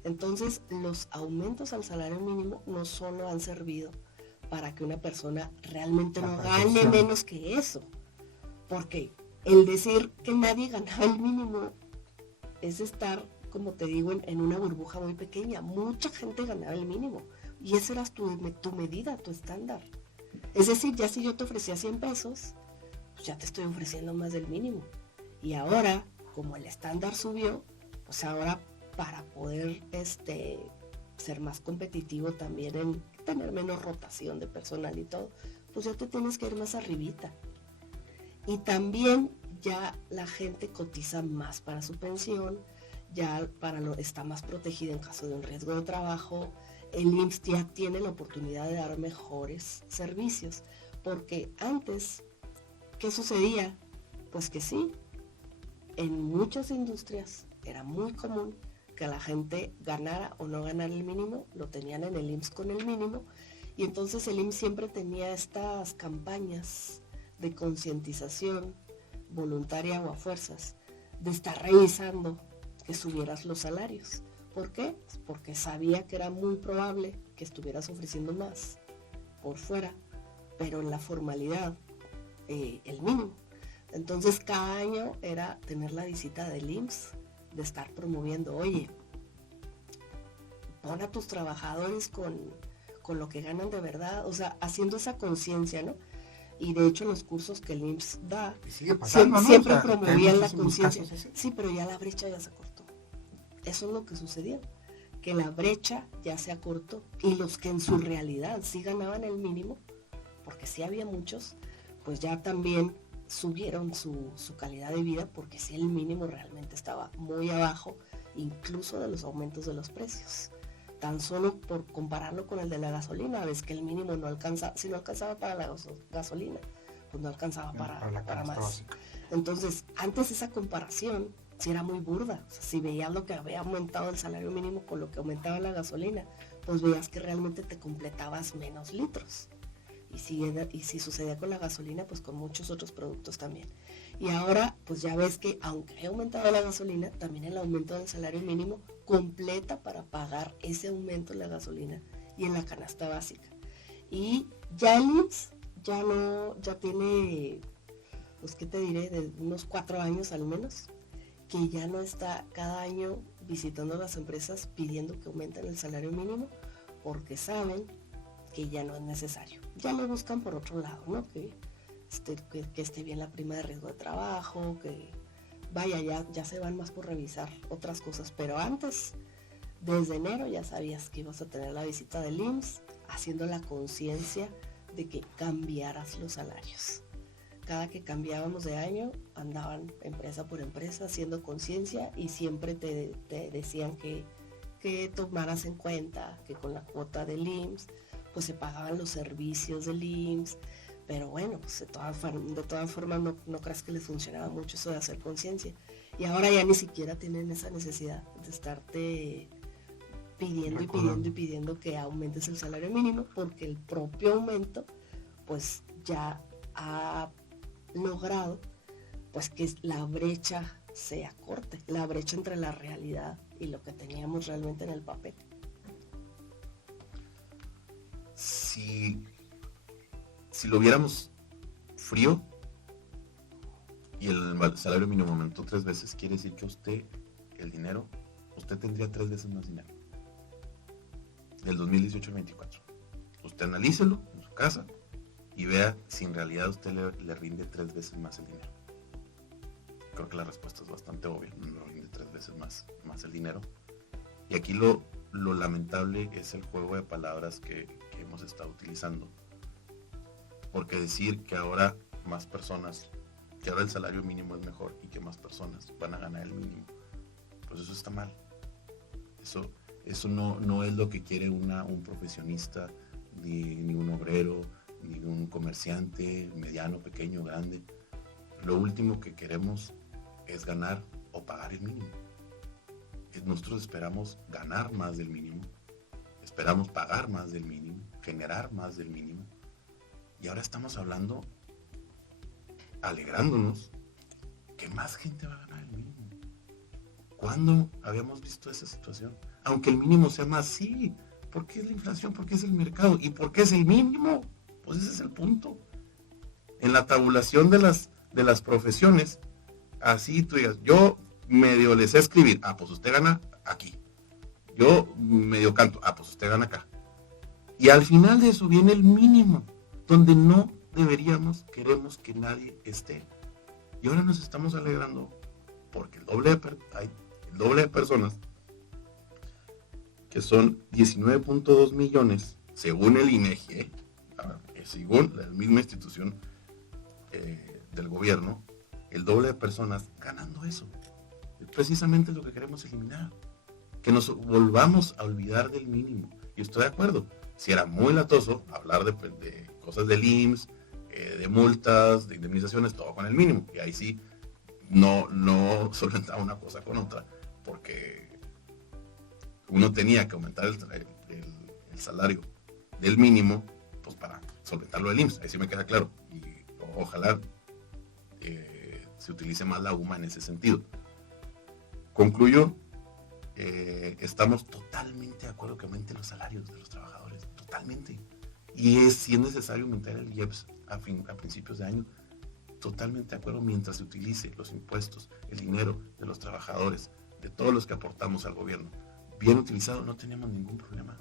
Entonces, los aumentos al salario mínimo no solo han servido para que una persona realmente no gane menos que eso, porque el decir que nadie ganaba el mínimo es estar, como te digo, en una burbuja muy pequeña. Mucha gente ganaba el mínimo y esa era tu medida, tu estándar. Es decir, ya si yo te ofrecía 100 pesos, pues ya te estoy ofreciendo más del mínimo. Y ahora, como el estándar subió, pues ahora para poder ser más competitivo también en tener menos rotación de personal y todo, pues ya te tienes que ir más arribita. Y también ya la gente cotiza más para su pensión, ya está más protegida en caso de un riesgo de trabajo. El IMSS ya tiene la oportunidad de dar mejores servicios, porque antes, ¿qué sucedía? Pues que sí, en muchas industrias era muy común que la gente ganara o no ganara el mínimo, lo tenían en el IMSS con el mínimo, y entonces el IMSS siempre tenía estas campañas de concientización voluntaria o a fuerzas, de estar revisando que subieras los salarios. ¿Por qué? Pues porque sabía que era muy probable que estuvieras ofreciendo más por fuera, pero en la formalidad, el mínimo. Entonces cada año era tener la visita del IMSS, de estar promoviendo, oye, pon a tus trabajadores con lo que ganan de verdad, o sea, haciendo esa conciencia, ¿no? Y de hecho los cursos que el IMSS da siempre promovían la conciencia. Sí, pero ya la brecha ya se cortó. Eso es lo que sucedió, que la brecha ya se acortó y los que en su realidad sí ganaban el mínimo, porque sí había muchos, pues ya también subieron su calidad de vida, porque sí el mínimo realmente estaba muy abajo, incluso de los aumentos de los precios. Tan solo por compararlo con el de la gasolina, ves que el mínimo no alcanza, si no alcanzaba para la gasolina, pues no alcanzaba para más. Básica. Entonces, antes esa comparación sí era muy burda. O sea, si veías lo que había aumentado el salario mínimo con lo que aumentaba la gasolina, pues veías que realmente te completabas menos litros. Y si sucedía con la gasolina, pues con muchos otros productos también. Y ahora, pues ya ves que aunque haya aumentado la gasolina, también el aumento del salario mínimo completa para pagar ese aumento en la gasolina y en la canasta básica. Y ya el IMSS ya tiene, pues qué te diré, de unos 4 años al menos, que ya no está cada año visitando las empresas pidiendo que aumenten el salario mínimo, porque saben que ya no es necesario. Ya lo buscan por otro lado, ¿no? Que esté bien la prima de riesgo de trabajo, que vaya, ya se van más por revisar otras cosas. Pero antes, desde enero ya sabías que ibas a tener la visita del IMSS, haciendo la conciencia de que cambiaras los salarios. Cada que cambiábamos de año, andaban empresa por empresa haciendo conciencia y siempre te decían que tomaras en cuenta que con la cuota del IMSS pues se pagaban los servicios del IMSS, pero bueno, pues de todas formas no creas que les funcionaba mucho eso de hacer conciencia. Y ahora ya ni siquiera tienen esa necesidad de estarte pidiendo que aumentes el salario mínimo, porque el propio aumento pues ya ha logrado pues que la brecha se acorte, la brecha entre la realidad y lo que teníamos realmente en el papel. Si lo viéramos frío y el salario mínimo aumentó 3 veces, quiere decir que usted tendría 3 veces más dinero del 2018 al 24. Usted analícelo en su casa y vea si en realidad usted le rinde 3 veces más el dinero. Creo que la respuesta es bastante obvia, no rinde 3 veces más el dinero. Y aquí lo lamentable es el juego de palabras que hemos estado utilizando. Porque decir que ahora el salario mínimo es mejor y que más personas van a ganar el mínimo, pues eso está mal. Eso no es lo que quiere un profesionista, ni un obrero, ni un comerciante, mediano, pequeño, grande. Lo último que queremos es ganar o pagar el mínimo. Nosotros esperamos ganar más del mínimo, esperamos pagar más del mínimo, generar más del mínimo. Y ahora estamos hablando, alegrándonos, que más gente va a ganar el mínimo. ¿Cuándo habíamos visto esa situación? Aunque el mínimo sea más, sí. ¿Por qué es la inflación? ¿Por qué es el mercado? ¿Y por qué es el mínimo? Pues ese es el punto. En la tabulación de las profesiones, así tú digas, yo medio le sé escribir, pues usted gana aquí. Yo medio canto, pues usted gana acá. Y al final de eso viene el mínimo, donde no queremos que nadie esté. Y ahora nos estamos alegrando porque hay el doble de personas, que son 19.2 millones, según el INEGI, según la misma institución del gobierno, el doble de personas ganando eso. Precisamente lo que queremos eliminar, que nos volvamos a olvidar del mínimo. Y estoy de acuerdo, si era muy latoso hablar de cosas del IMSS, de multas, de indemnizaciones, todo con el mínimo, y ahí sí no solventaba una cosa con otra, porque uno tenía que aumentar el salario del mínimo, pues para solventarlo del IMSS, ahí sí me queda claro, y ojalá se utilice más la UMA en ese sentido. Concluyo, estamos totalmente de acuerdo que aumenten los salarios de los trabajadores, totalmente, y si es necesario aumentar el IEPS a principios de año, totalmente de acuerdo, mientras se utilice los impuestos, el dinero de los trabajadores, de todos los que aportamos al gobierno, bien utilizado, no tenemos ningún problema,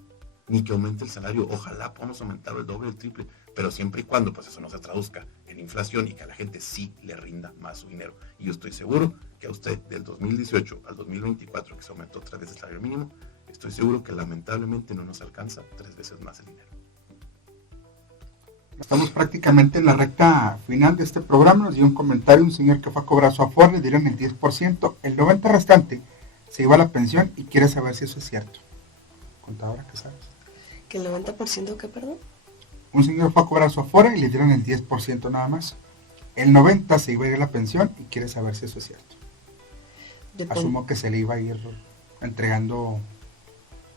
ni que aumente el salario. Ojalá podamos aumentarlo el doble, el triple, pero siempre y cuando pues eso no se traduzca en inflación y que a la gente sí le rinda más su dinero. Y yo estoy seguro que a usted del 2018 al 2024, que se aumentó 3 veces el salario mínimo, estoy seguro que lamentablemente no nos alcanza 3 veces más el dinero. Estamos prácticamente en la recta final de este programa. Nos dio un comentario un señor que fue a cobrar su Afore, le dieron el 10%, el 90% restante se iba a la pensión y quiere saber si eso es cierto. Contadora, ¿qué sabes? ¿Que el 90% qué, perdón? Un señor fue a cobrar su Afore y le dieron el 10% nada más. El 90% se iba a ir a la pensión y quiere saber si eso es cierto. Asumo que se le iba a ir entregando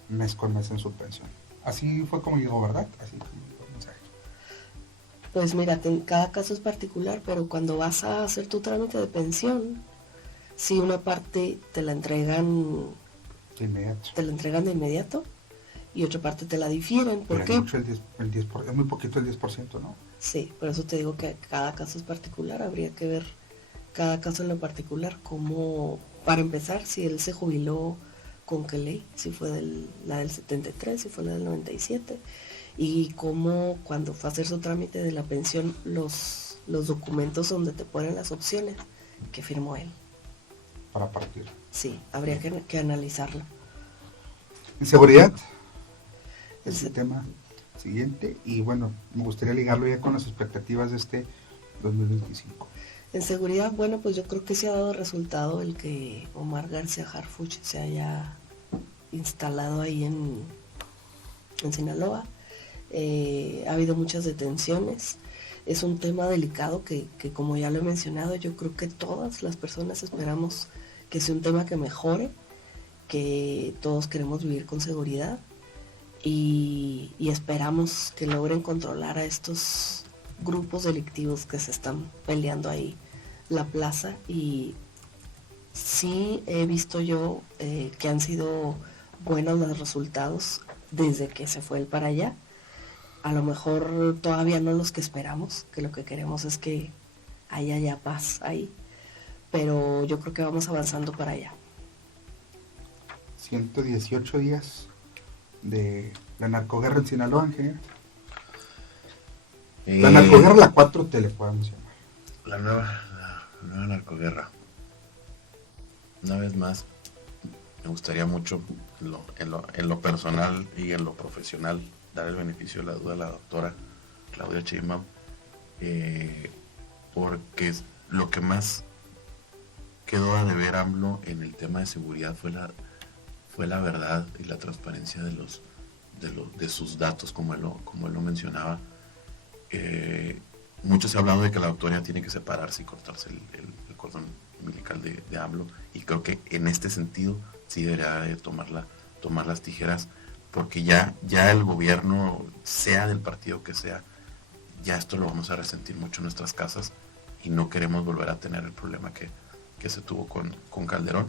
mes con mes en su pensión. Así fue como llegó, ¿verdad? Así fue el mensaje. Pues mira, cada caso es particular, pero cuando vas a hacer tu trámite de pensión, si una parte te la entregan de inmediato y otra parte te la difieren. ¿Por qué? Mucho el 10%, es muy poquito el 10%, ¿no? Sí, por eso te digo que cada caso es particular, habría que ver cada caso en lo particular, como para empezar, si él se jubiló con qué ley, si fue la del 73, si fue la del 97, y cómo cuando fue a hacer su trámite de la pensión, los documentos donde te ponen las opciones que firmó él. Para partir. Sí, habría que analizarlo. En seguridad, es el tema siguiente, y bueno, me gustaría ligarlo ya con las expectativas de este 2025. En seguridad, bueno, pues yo creo que se ha dado resultado el que Omar García Harfuch se haya instalado ahí en Sinaloa. Ha habido muchas detenciones. Es un tema delicado que como ya lo he mencionado, yo creo que todas las personas esperamos que sea un tema que mejore, que todos queremos vivir con seguridad y esperamos que logren controlar a estos grupos delictivos que se están peleando ahí la plaza. Y sí he visto yo que han sido buenos los resultados desde que se fue él para allá. A lo mejor todavía no los que esperamos, que lo que queremos es que haya ya paz ahí, pero yo creo que vamos avanzando para allá. 118 días de la narcoguerra en Sinaloa, en general. La narcoguerra, la 4T le podemos llamar. La nueva narcoguerra. Una vez más, me gustaría mucho en lo personal y en lo profesional dar el beneficio de la duda a la doctora Claudia Sheinbaum, porque lo que más quedó a deber AMLO en el tema de seguridad fue la verdad y la transparencia de sus datos, como él lo mencionaba. Mucho se ha hablado de que la doctora tiene que separarse y cortarse el cordón umbilical de AMLO, y creo que en este sentido sí debería de tomar las tijeras, porque ya el gobierno, sea del partido que sea, ya esto lo vamos a resentir mucho en nuestras casas, y no queremos volver a tener el problema que se tuvo con Calderón,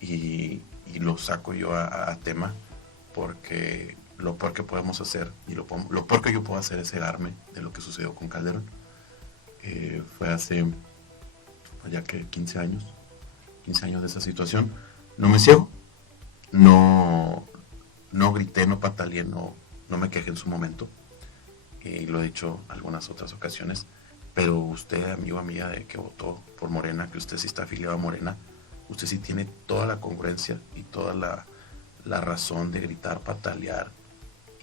y lo saco yo a tema, porque lo peor que podemos hacer, y lo peor que yo puedo hacer es cegarme de lo que sucedió con Calderón. Fue hace ya que 15 años de esa situación. No me ciego, no grité, no pataleé, no me quejé en su momento, y lo he dicho algunas otras ocasiones, pero usted, amigo, amiga, de que votó por Morena, que usted sí está afiliado a Morena, usted sí tiene toda la congruencia y toda la razón de gritar, patalear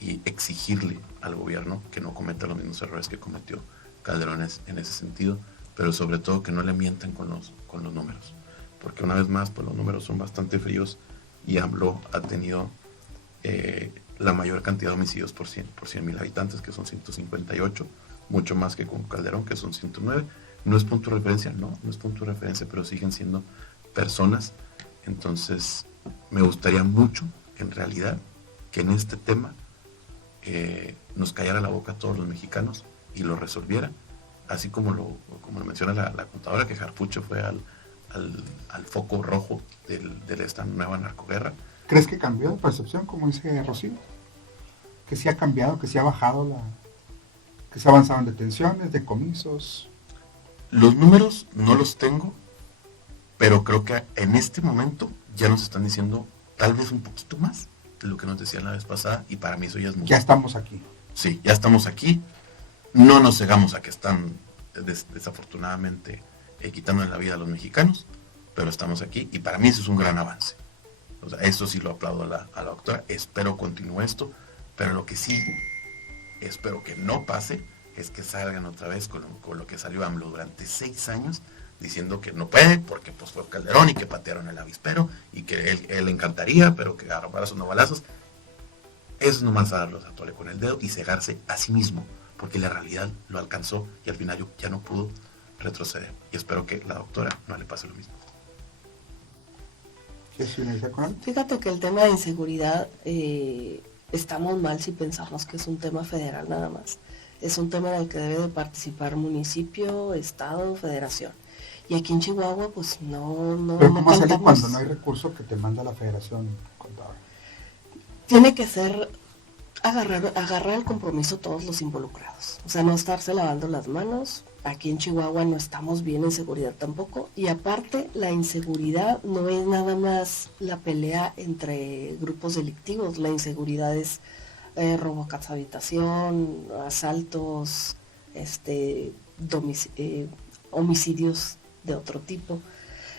y exigirle al gobierno que no cometa los mismos errores que cometió Calderón en ese sentido, pero sobre todo que no le mientan con los números, porque una vez más, pues los números son bastante fríos, y AMLO ha tenido la mayor cantidad de homicidios por 100,000 habitantes, que son 158, mucho más que con Calderón, que son 109. No es punto de referencia, no es punto de referencia, pero siguen siendo personas. Entonces me gustaría mucho, en realidad, que en este tema nos callara la boca a todos los mexicanos y lo resolviera, así como lo menciona la contadora, que Harfucho fue al foco rojo de esta nueva narcoguerra. ¿Crees que cambió de percepción, como dice Rocío? Que sí ha cambiado, que sí ha bajado que se ha avanzado en detenciones, decomisos. Los números no los tengo, pero creo que en este momento ya nos están diciendo tal vez un poquito más de lo que nos decían la vez pasada, y para mí eso ya es mucho. Ya estamos aquí. Sí, ya estamos aquí. No nos cegamos a que están desafortunadamente quitando la vida a los mexicanos, pero estamos aquí, y para mí eso es un gran avance. O sea, eso sí lo aplaudo a la doctora. Espero continúe esto, pero lo que sí espero que no pase es que salgan otra vez con lo que salió AMLO durante 6 años, diciendo que no puede porque pues fue Calderón y que patearon el avispero y que él encantaría, pero que agarró balazos no balazos. Eso es nomás a darlos a tole con el dedo y cegarse a sí mismo, porque la realidad lo alcanzó y al final ya no pudo retroceder. Y espero que la doctora no le pase lo mismo. Fíjate que el tema de inseguridad, estamos mal si pensamos que es un tema federal nada más. Es un tema en el que debe de participar municipio, estado, federación. Y aquí en Chihuahua, pues no. Pero ¿cómo hacerle cuando no hay recurso que te manda la federación, contador? Tiene que ser agarrar el compromiso todos los involucrados. O sea, no estarse lavando las manos. Aquí en Chihuahua no estamos bien en seguridad tampoco, y aparte la inseguridad no es nada más la pelea entre grupos delictivos, la inseguridad es robo a casa habitación, asaltos, homicidios de otro tipo.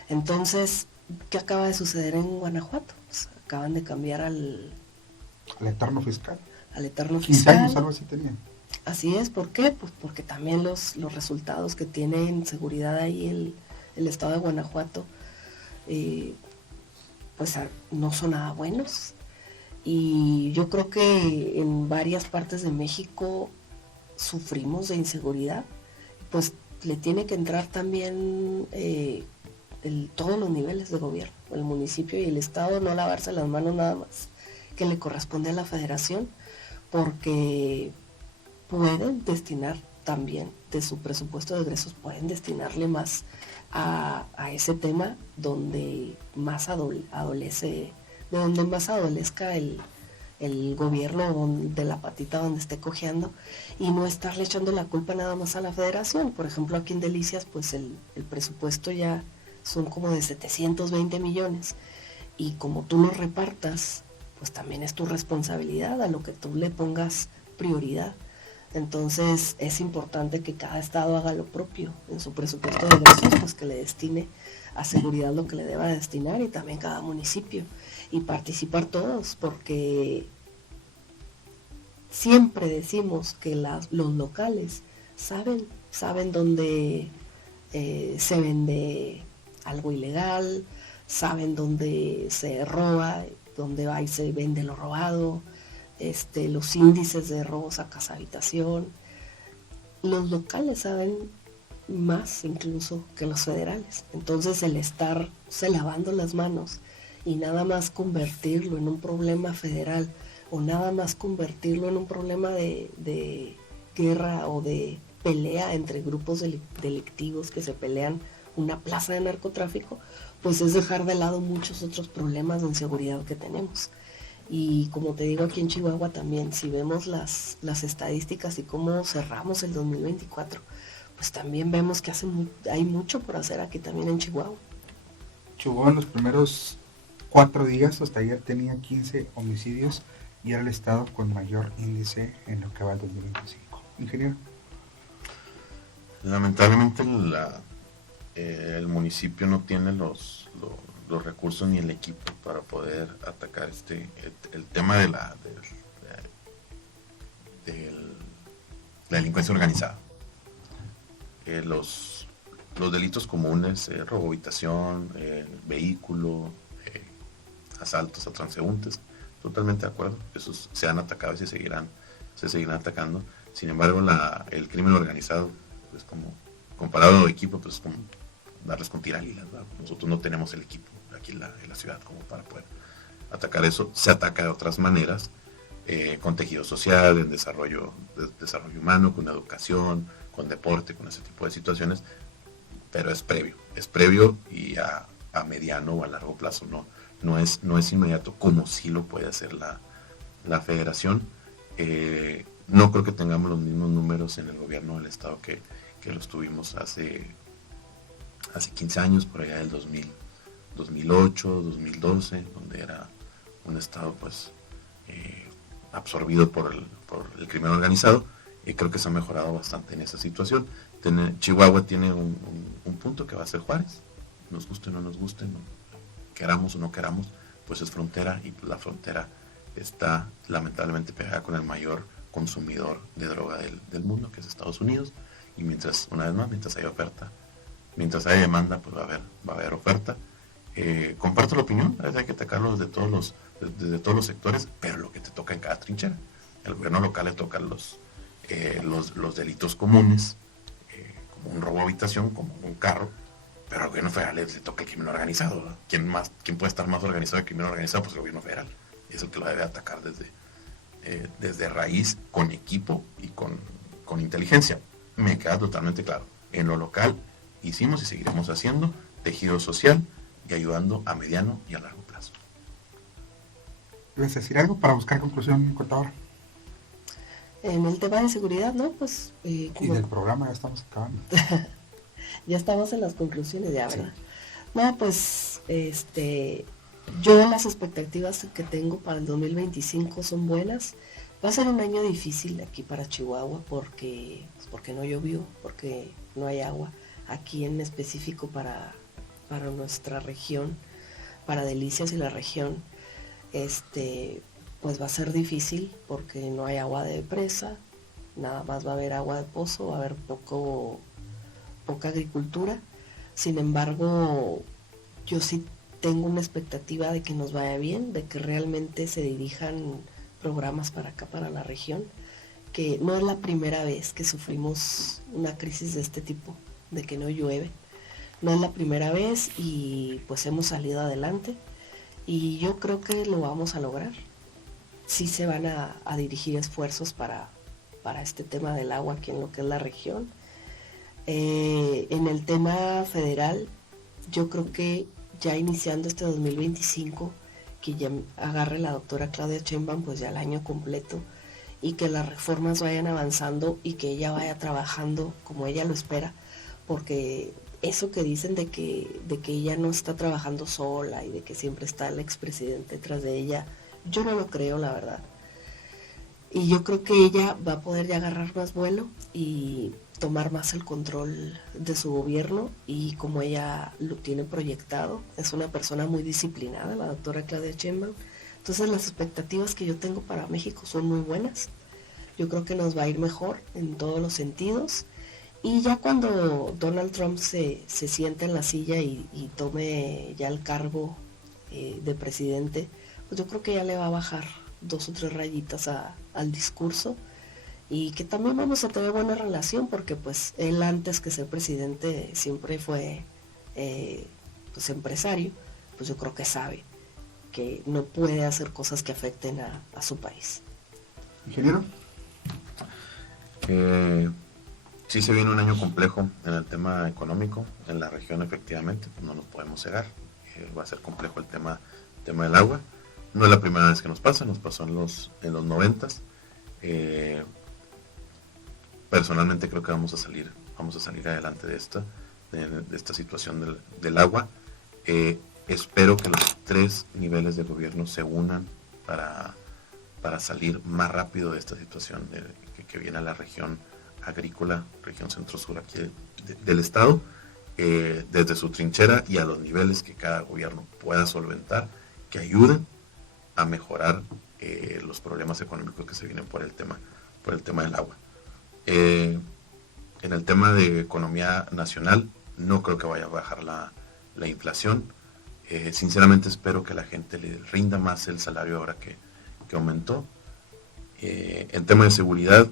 Entonces, ¿qué acaba de suceder en Guanajuato? Pues acaban de cambiar al eterno fiscal. Al eterno 15 fiscal. años, algo así tenía. Así es, ¿por qué? Pues porque también los resultados que tiene en seguridad ahí el estado de Guanajuato, pues no son nada buenos. Y yo creo que en varias partes de México sufrimos de inseguridad, pues le tiene que entrar también todos los niveles de gobierno, el municipio y el estado, no lavarse las manos nada más, que le corresponde a la federación, porque pueden destinar también de su presupuesto de egresos, pueden destinarle más a ese tema donde más adolece, de donde más adolezca el gobierno de la patita donde esté cojeando, y no estarle echando la culpa nada más a la federación. Por ejemplo, aquí en Delicias, pues el presupuesto ya son como de 720 millones, y como tú lo repartas, pues también es tu responsabilidad a lo que tú le pongas prioridad. Entonces es importante que cada estado haga lo propio en su presupuesto de egresos, pues que le destine a seguridad lo que le deba destinar, y también cada municipio, y participar todos, porque siempre decimos que los locales saben dónde se vende algo ilegal, saben dónde se roba, dónde va y se vende lo robado, los índices de robos a casa habitación. Los locales saben más incluso que los federales. Entonces el estarse lavando las manos y nada más convertirlo en un problema federal o nada más convertirlo en un problema de guerra o de pelea entre grupos delictivos que se pelean una plaza de narcotráfico, pues es dejar de lado muchos otros problemas de inseguridad que tenemos. Y como te digo, aquí en Chihuahua también, si vemos las estadísticas y cómo cerramos el 2024, pues también vemos que hay mucho por hacer aquí también en Chihuahua. Chihuahua en los primeros 4 días, hasta ayer, tenía 15 homicidios y era el estado con mayor índice en lo que va el 2025. Ingeniero. Lamentablemente el municipio no tiene los recursos ni el equipo para poder atacar el tema de la delincuencia organizada. Los delitos comunes, robo, habitación, vehículo, asaltos a transeúntes, totalmente de acuerdo, esos se han atacado y se seguirán atacando. Sin embargo, el crimen organizado, pues como comparado al equipo, pues es como darles con tiralilas, ¿verdad? Nosotros no tenemos el equipo aquí en la ciudad como para poder atacar eso. Se ataca de otras maneras, con tejido social, en desarrollo humano, con educación, con deporte, con ese tipo de situaciones, pero es previo y a mediano o a largo plazo, no es inmediato como sí lo puede hacer la federación. No creo que tengamos los mismos números en el gobierno del estado que los tuvimos hace 15 años, por allá del 2008, 2012, donde era un estado pues absorbido por el crimen organizado, y creo que se ha mejorado bastante en esa situación. Chihuahua tiene un punto que va a ser Juárez, nos guste o no nos guste, queramos o no queramos, pues es frontera, y la frontera está lamentablemente pegada con el mayor consumidor de droga del mundo, que es Estados Unidos, y mientras haya oferta, mientras haya demanda, pues va a haber oferta. Comparto la opinión, hay que atacarlo desde todos los sectores, pero lo que te toca en cada trinchera. El gobierno local le toca los delitos comunes, como un robo a habitación, como un carro, pero al gobierno federal le toca el crimen organizado, ¿verdad? ¿Quién puede estar más organizado que el crimen organizado? Pues el gobierno federal, y es el que lo debe atacar desde raíz, con equipo y con inteligencia. Me queda totalmente claro, en lo local hicimos y seguiremos haciendo tejido social y ayudando a mediano y a largo plazo. ¿Quieres decir algo para buscar conclusión, contador? En el tema de seguridad, ¿no? Pues... y del programa ya estamos acabando. Ya estamos en las conclusiones ya, ¿verdad? Sí. No, pues, yo las expectativas que tengo para el 2025 son buenas. Va a ser un año difícil aquí para Chihuahua porque no llovió, porque no hay agua. Aquí en específico para nuestra región, para Delicias y la región, pues va a ser difícil porque no hay agua de presa, nada más va a haber agua de pozo, va a haber poca agricultura. Sin embargo, yo sí tengo una expectativa de que nos vaya bien, de que realmente se dirijan programas para acá, para la región, que no es la primera vez que sufrimos una crisis de este tipo, de que no llueve. No es la primera vez y pues hemos salido adelante y yo creo que lo vamos a lograr. Sí se van a dirigir esfuerzos para este tema del agua aquí en lo que es la región. En el tema federal, yo creo que ya iniciando este 2025, que ya agarre la doctora Claudia Sheinbaum pues ya el año completo y que las reformas vayan avanzando y que ella vaya trabajando como ella lo espera, porque eso que dicen de que ella no está trabajando sola y de que siempre está el expresidente detrás de ella, yo no lo creo, la verdad. Y yo creo que ella va a poder ya agarrar más vuelo y tomar más el control de su gobierno, y como ella lo tiene proyectado, es una persona muy disciplinada, la doctora Claudia Sheinbaum. Entonces las expectativas que yo tengo para México son muy buenas. Yo creo que nos va a ir mejor en todos los sentidos Y ya cuando Donald Trump se siente en la silla y tome ya el cargo de presidente, pues yo creo que ya le va a bajar 2 o 3 rayitas al discurso, y que también vamos a tener buena relación, porque pues él, antes que ser presidente, siempre fue pues empresario. Pues yo creo que sabe que no puede hacer cosas que afecten a su país. Ingeniero. Sí se viene un año complejo en el tema económico en la región, efectivamente, pues no nos podemos cegar. Va a ser complejo el tema del agua. No es la primera vez que nos pasó en los 90s. Personalmente creo que vamos a salir adelante de esta situación del agua. Espero que los 3 niveles de gobierno se unan para salir más rápido de esta situación que viene a la región agrícola, región centro-sur aquí del estado, desde su trinchera y a los niveles que cada gobierno pueda solventar, que ayuden a mejorar los problemas económicos que se vienen por el tema del agua. En el tema de economía nacional, no creo que vaya a bajar la inflación. Sinceramente espero que la gente le rinda más el salario ahora que aumentó. En tema de seguridad,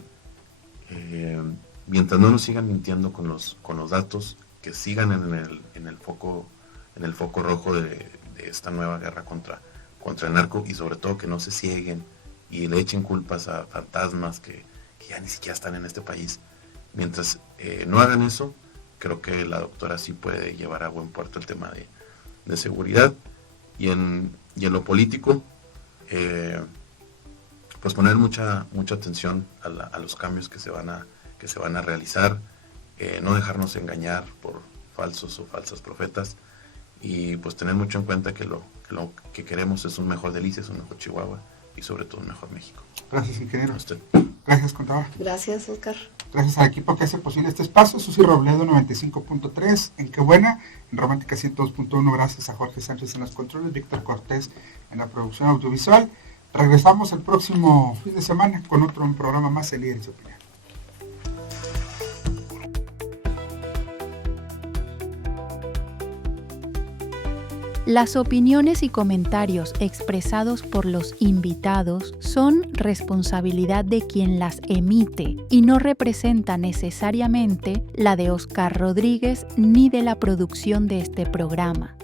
mientras no nos sigan mintiendo con los datos, que sigan en el foco rojo de esta nueva guerra contra el narco, y sobre todo que no se cieguen y le echen culpas a fantasmas que ya ni siquiera están en este país. Mientras no hagan eso, creo que la doctora sí puede llevar a buen puerto el tema de seguridad. Y en lo político, pues poner mucha atención a los cambios que se van a realizar, no dejarnos engañar por falsos o falsas profetas, y pues tener mucho en cuenta que lo que queremos es un mejor Delicias, un mejor Chihuahua y sobre todo un mejor México. Gracias, ingeniero. A usted. Gracias, contador. Gracias, Oscar. Gracias al equipo que hace posible este espacio. Susi Robledo 95.3 en Qué Buena, en Romántica 102.1. Gracias a Jorge Sánchez en los controles, Víctor Cortés en la producción audiovisual. Regresamos el próximo fin de semana con un programa más en Líderes de Opinión. Las opiniones y comentarios expresados por los invitados son responsabilidad de quien las emite y no representa necesariamente la de Oscar Rodríguez ni de la producción de este programa.